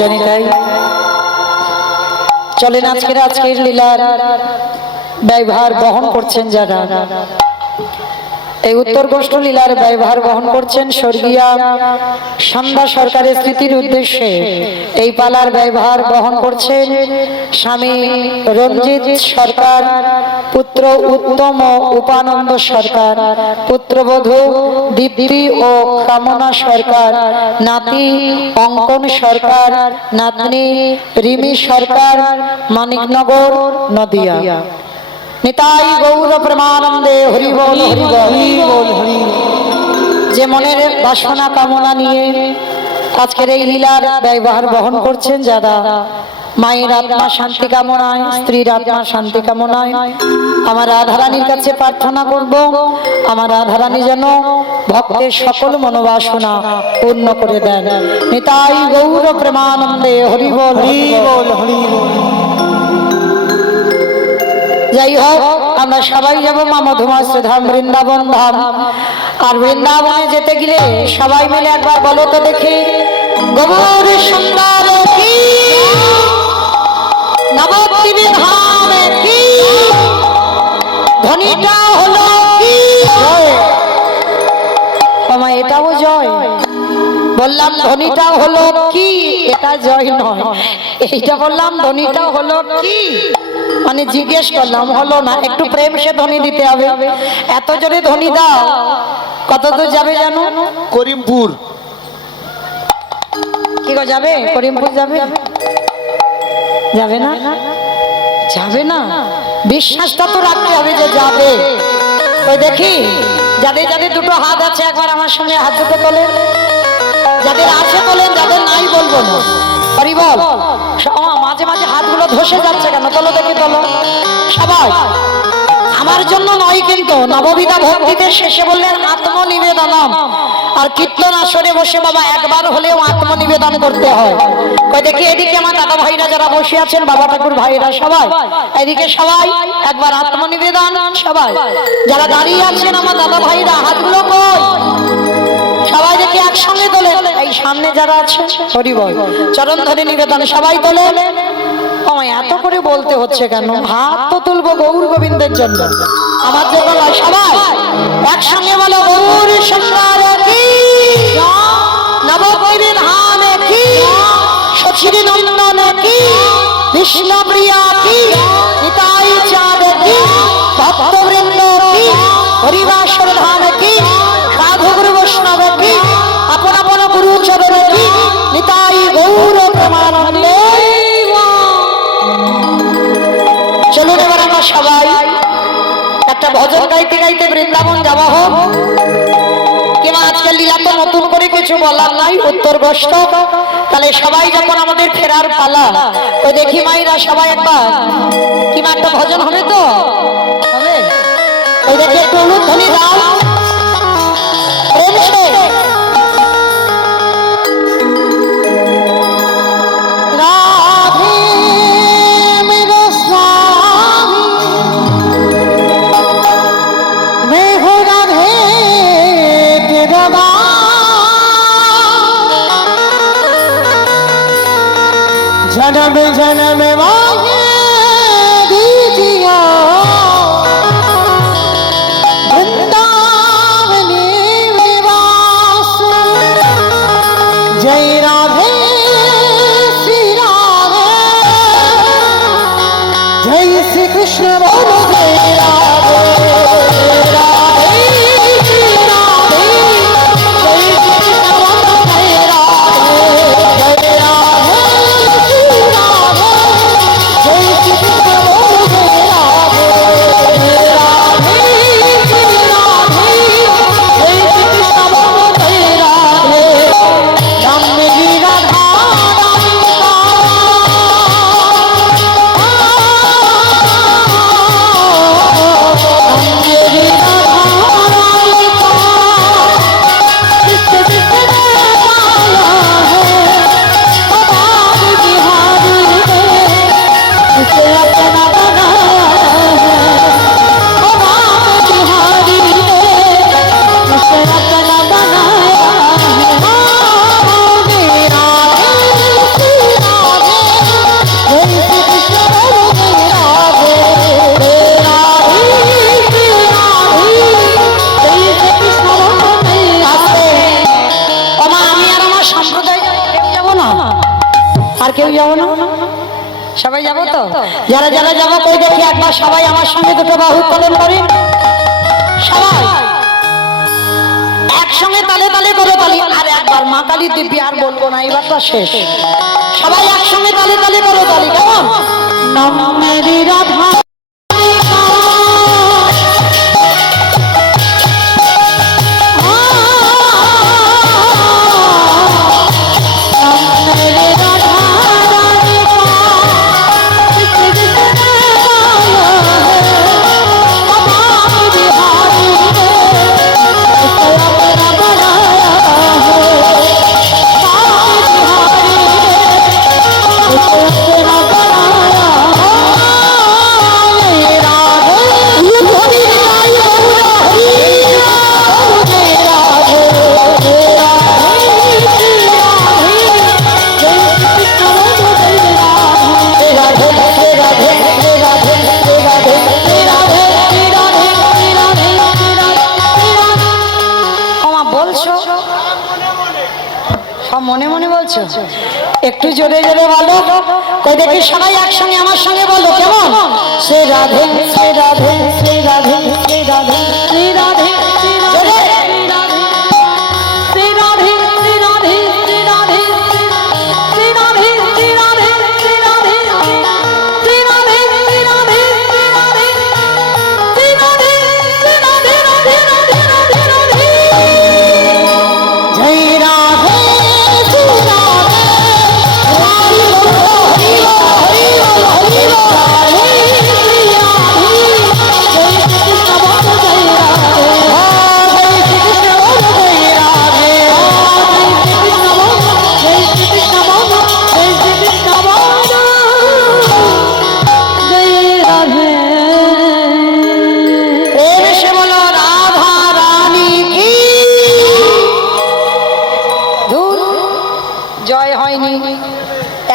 জানি তাই। চলেন আজকের লীলার ব্যয়ভার বহন করছেন যারা, এই উত্তর গোষ্ঠ লীলার ব্যয়ভার বহন করছেন স্বর্গীয়া সন্ধ্যা সরকারের স্মৃতির উদ্দেশ্যে এই পালার ব্যয়ভার বহন করছেন স্বামী রঞ্জিত সরকার, পুত্র উত্তম ও উপানন্দ সরকার, পুত্রবধূ দীপ্তি ও কামনা সরকার, নাতি অঙ্কন সরকার, নাতনি রিমি সরকার, মানিকনগর নদিয়া। নিতাই গৌর প্রেমানন্দে হরি বল হরি বল। যে মনের বাসনা কামনা নিয়ে আজকের এই লীলার ব্যয়ভার বহন করছেন যারা, মায়ের আত্মা শান্তি কামনায়, স্ত্রীর আত্মা শান্তি কামনায় আমার রাধারানীর কাছে প্রার্থনা করব, আমার রাধারানী যেন ভক্তের সকল মনোবাসনা পূর্ণ করে দেন। নিতাই গৌর প্রেমানন্দে হরি বল হরি বল হরি বল। যাই হোক, আমরা সবাই যাবো মা মধুমাশ্রী ধাম, বৃন্দাবন ধাম। আর বৃন্দাবনে যেতে গেলে সবাই মিলে একবার বলো তো দেখি, গৌর সুন্দর কি, নবদ্বীপ ধাম কি, ধ্বনিটা হলো কি জয়। এটাও জয় বললাম, ধ্বনিটা হলো কি, এটা জয় নয়, এইটা বললাম ধ্বনিটা হলো কি, মানে জিজ্ঞেস করলাম, হলো না। একটু প্রেম সে ধ্বনি দিতে হবে। এত জোরে ধ্বনি দাও, কত দূর যাবে জানো? করিমপুর। কি গো, যাবে? করিমপুর যাবে? যাবে না? যাবে না? বিশ্বাসটা তো রাখতে হবে যে যাবে। ওই দেখি যাদের যাদের দুটো হাত আছে একবার আমার সঙ্গে হাত দুটো তোলেন, যাদের আছে তোলেন, যাদের নাই বলবো না। হরি বল। মাঝে মাঝে হাতগুলো ধসে যাচ্ছে কেন? তোলো দেখি, তোলো সবাই। আমার জন্য নয় কিন্তু, নববিধা ভক্তিতে শেষে বললেন আত্মনিবেদনম। আর কীর্তন আসরে বসে বাবা একবার হলেও আত্মনিবেদন করতে হয়। কই দেখি এদিকে আমার দাদা ভাইরা যারা বসে আছেন, বাবা ঠাকুর ভাইরা সবাই এদিকে, সবাই একবার আত্মনিবেদন। সবাই যারা দাঁড়িয়ে আছেন আমার দাদা ভাইরা, হাতগুলো কই? সবাই দেখি একসঙ্গে তোলে। এই সামনে যারা আছে হরি বল, চরণ ধরে নিবেদন, সবাই তোলে। আমায় এত করে বলতে হচ্ছে কেন? হাত তো তুলবো গৌর গোবিন্দের জন্য, আমার জন্য নয়। সবাই একসঙ্গে বলো, গৌর সরকার কি, নবদ্বীপ ধাম কি, সচির নন্দন কি, বিষ্ণুপ্রিয়া কি, নিতাই চাঁদ কি, ভক্তবৃন্দ কি, হরিবাসর ধাম কি, সাধু গুরু বৈষ্ণব কি, আপন আপন গুরু চরণ কি, নিতাই গৌর প্রেমানন্দে। চলুন এবার আমরা সবাই একটা ভজন গাইতে গাইতে বৃন্দাবন যাওয়া হোক। কিংবা আজকের লীলা তো নতুন করে কিছু বলার নাই, উত্তর গোষ্ঠ। তাহলে সবাই যখন আমাদের ফেরার পালা, ওই দেখি মাইরা সবাই একবার কিংবা একটা ভজন হবে তো হবে। ওই দেখি একটু উলুধ্বনি দাও প্রেম সে। जन्म जन्म मांगे दीजिया वृंदावनी निवास। जय राधे श्री राधे, जय श्री कृष्ण बोलो जय राधे। राधे श्री राधे, जय श्री कृष्ण बोलो जय राधे। जय राधे কেউ যাবো না? সবাই যাবো তো? যারা যারা যাবো কই দেখি একবার সবাই আমার সঙ্গে দুটো বাহু উত্তোলন করে। সবাই একসঙ্গে তালে তালে করে তালি। আর একবার মা কালী দিব্যি আর বলবো না, এবার তো শেষ। সবাই একসঙ্গে তালে তালে করে তালি। কেমন? নাম মেরি রাধা মনে মনে বলছো? একটু জোরে জোরে বলো। কই দেখি সবাই একসঙ্গে আমার সঙ্গে বলো। কেমন? শ্রী রাধে শ্রী রাধে শ্রী রাধে শ্রী রাধে শ্রী রাধে জোরে। শ্রী রাধে শ্রী রাধে শ্রী রাধে শ্রী রাধে শ্রী রাধে শ্রী রাধে শ্রী রাধে শ্রী রাধে শ্রী রাধে শ্রী রাধে শ্রী রাধে রাধে রাধে রাধে রাধে জয় রাধে।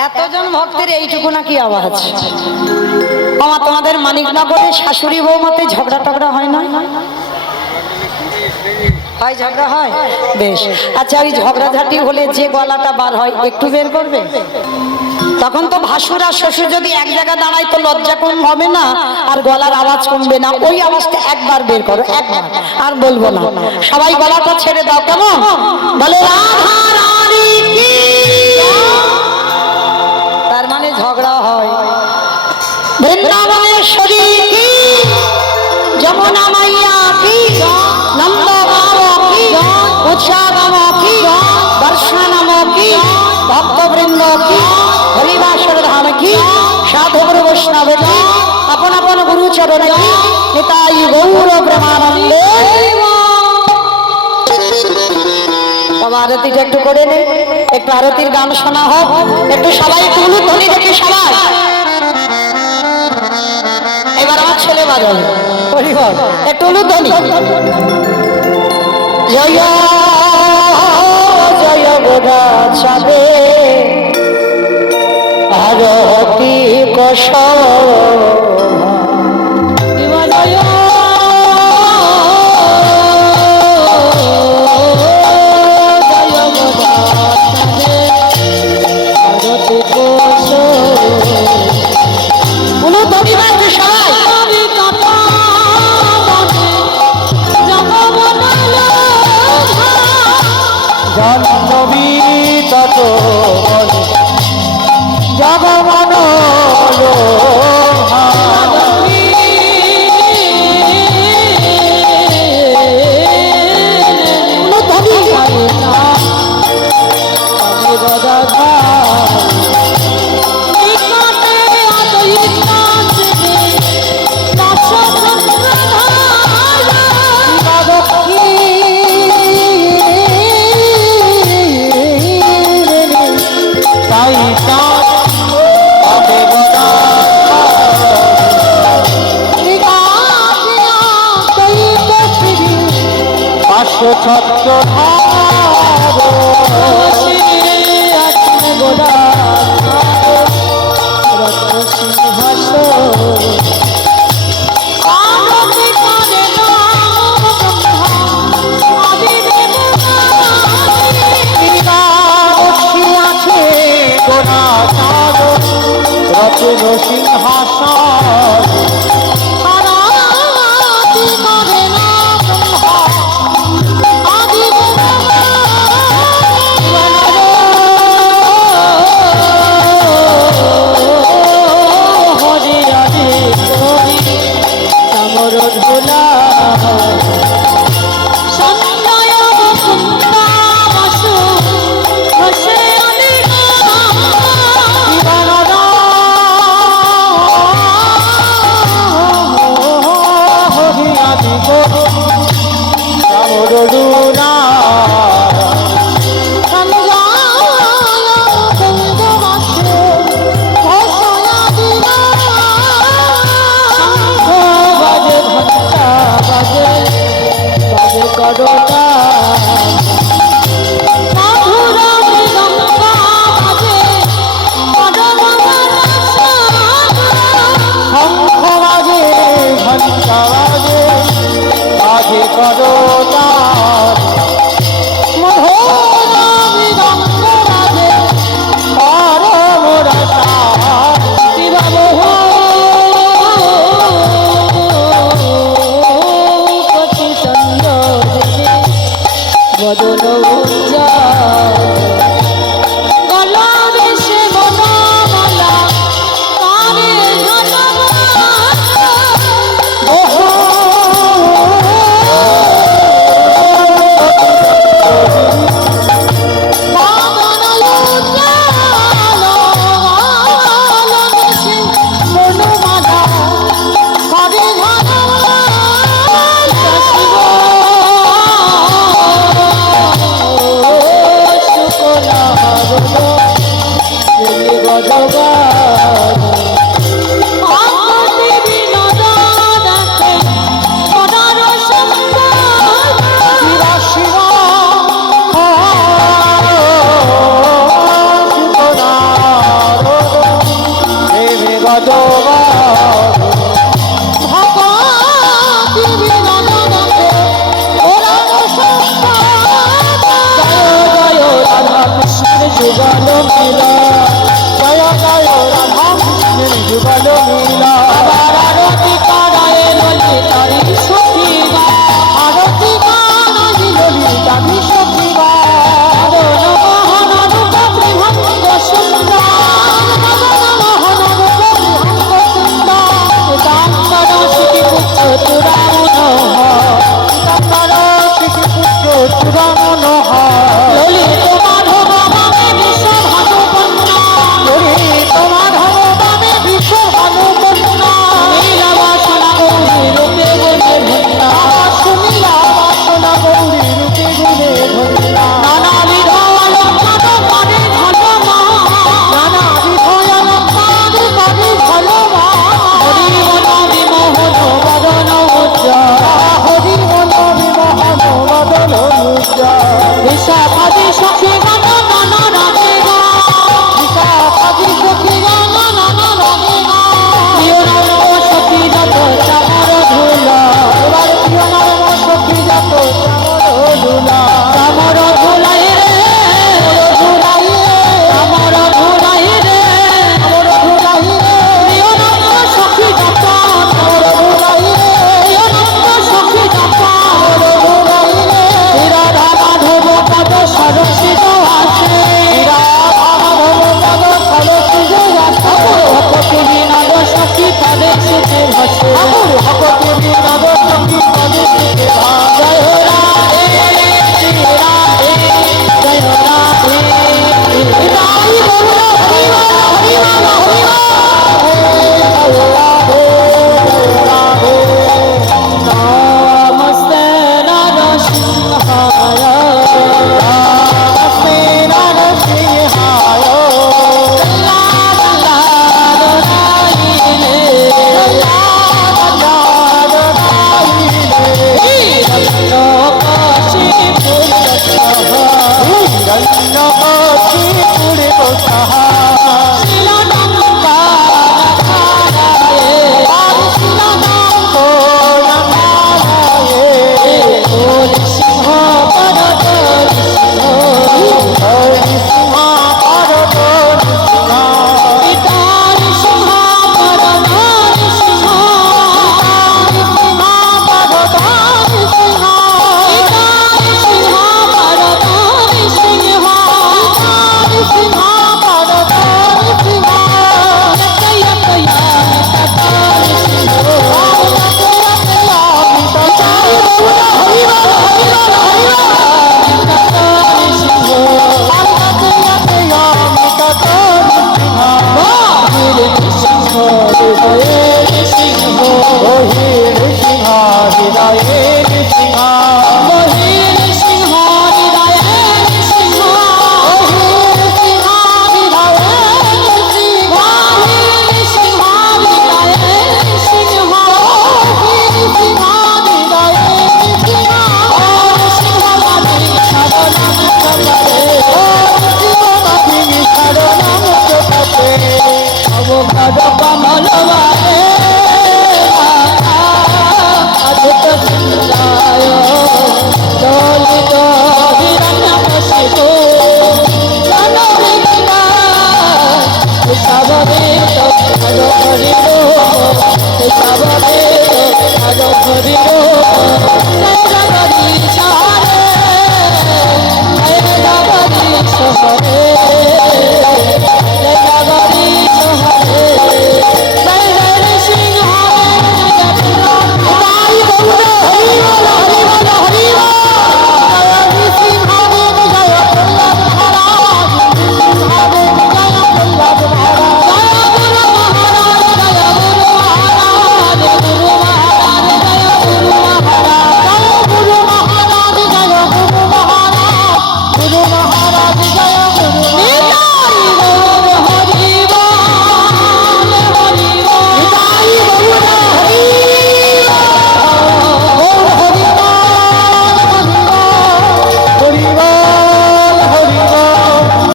এতজন ভক্তের এইটুকু নাকি আওয়াজ? আমার তোমাদের মানিকনগরে শাশুড়ি বৌমাতে ঝগড়া টগড়া হয় না? হয়, ঝগড়া হয়? বেশ, আচ্ছা ওই ঝগড়াঝাটি হলে যে গলাটা বার হয় একটু বের করবে? তখন তো ভাসুর আর শ্বশুর যদি এক জায়গায় দাঁড়ায় তো লজ্জা কম হবে না আর গলার আওয়াজ কমবে না। ওই আওয়াজটা একবার বের করো, একবার, আর বলবো না। সবাই গলাটা ছেড়ে দাও। কেমন? বলে রাধা রানী কি। তার মানে ঝগড়া হয়। বৃন্দাবনেশ্বরী কি, যমুনা মাইয়া কি, নন্দ বাবা কি, উৎসাগম কি, বর্ষানম কি, ভক্তবৃন্দ কি, হরিবাসর ধাম কি, সাধুগুরু বৈষ্ণব কি, আপন আপন গুরু চরণ কি, নিতাই গৌর প্রেমানন্দে। বাবা আরতিটা একটু করে নে, একটু আরতির গান শোনা হোক। একটু সবাই একটু ধ্বনি দেখি সবাই। এবার আমার ছেলে বাজাবে একটু ধ্বনি। জয় জয় গোদা চাঁদে আরতি কষ জগমন ছত্র আছে গোনা সিংহাসন আরাতি করে না আদি হরি হরি হরি চামর ধুলা সঞ্জয় মুকুন্দা বসু বসে হরি আদি চামর ধুলা বাজে ঘন্টা বাজে বাজে করোনা শঙ্খ বাজে ঘন্টা বাজে বাজে করোনা পরম রসা বদল গলা দেশে বনমালা কানে যুগল মিলা জয় জয় রাধা কৃষ্ণের যুগল মিলা আরতি করায় ললিতারি সখীবা আরতি গান ললিতারি সখীবা সখী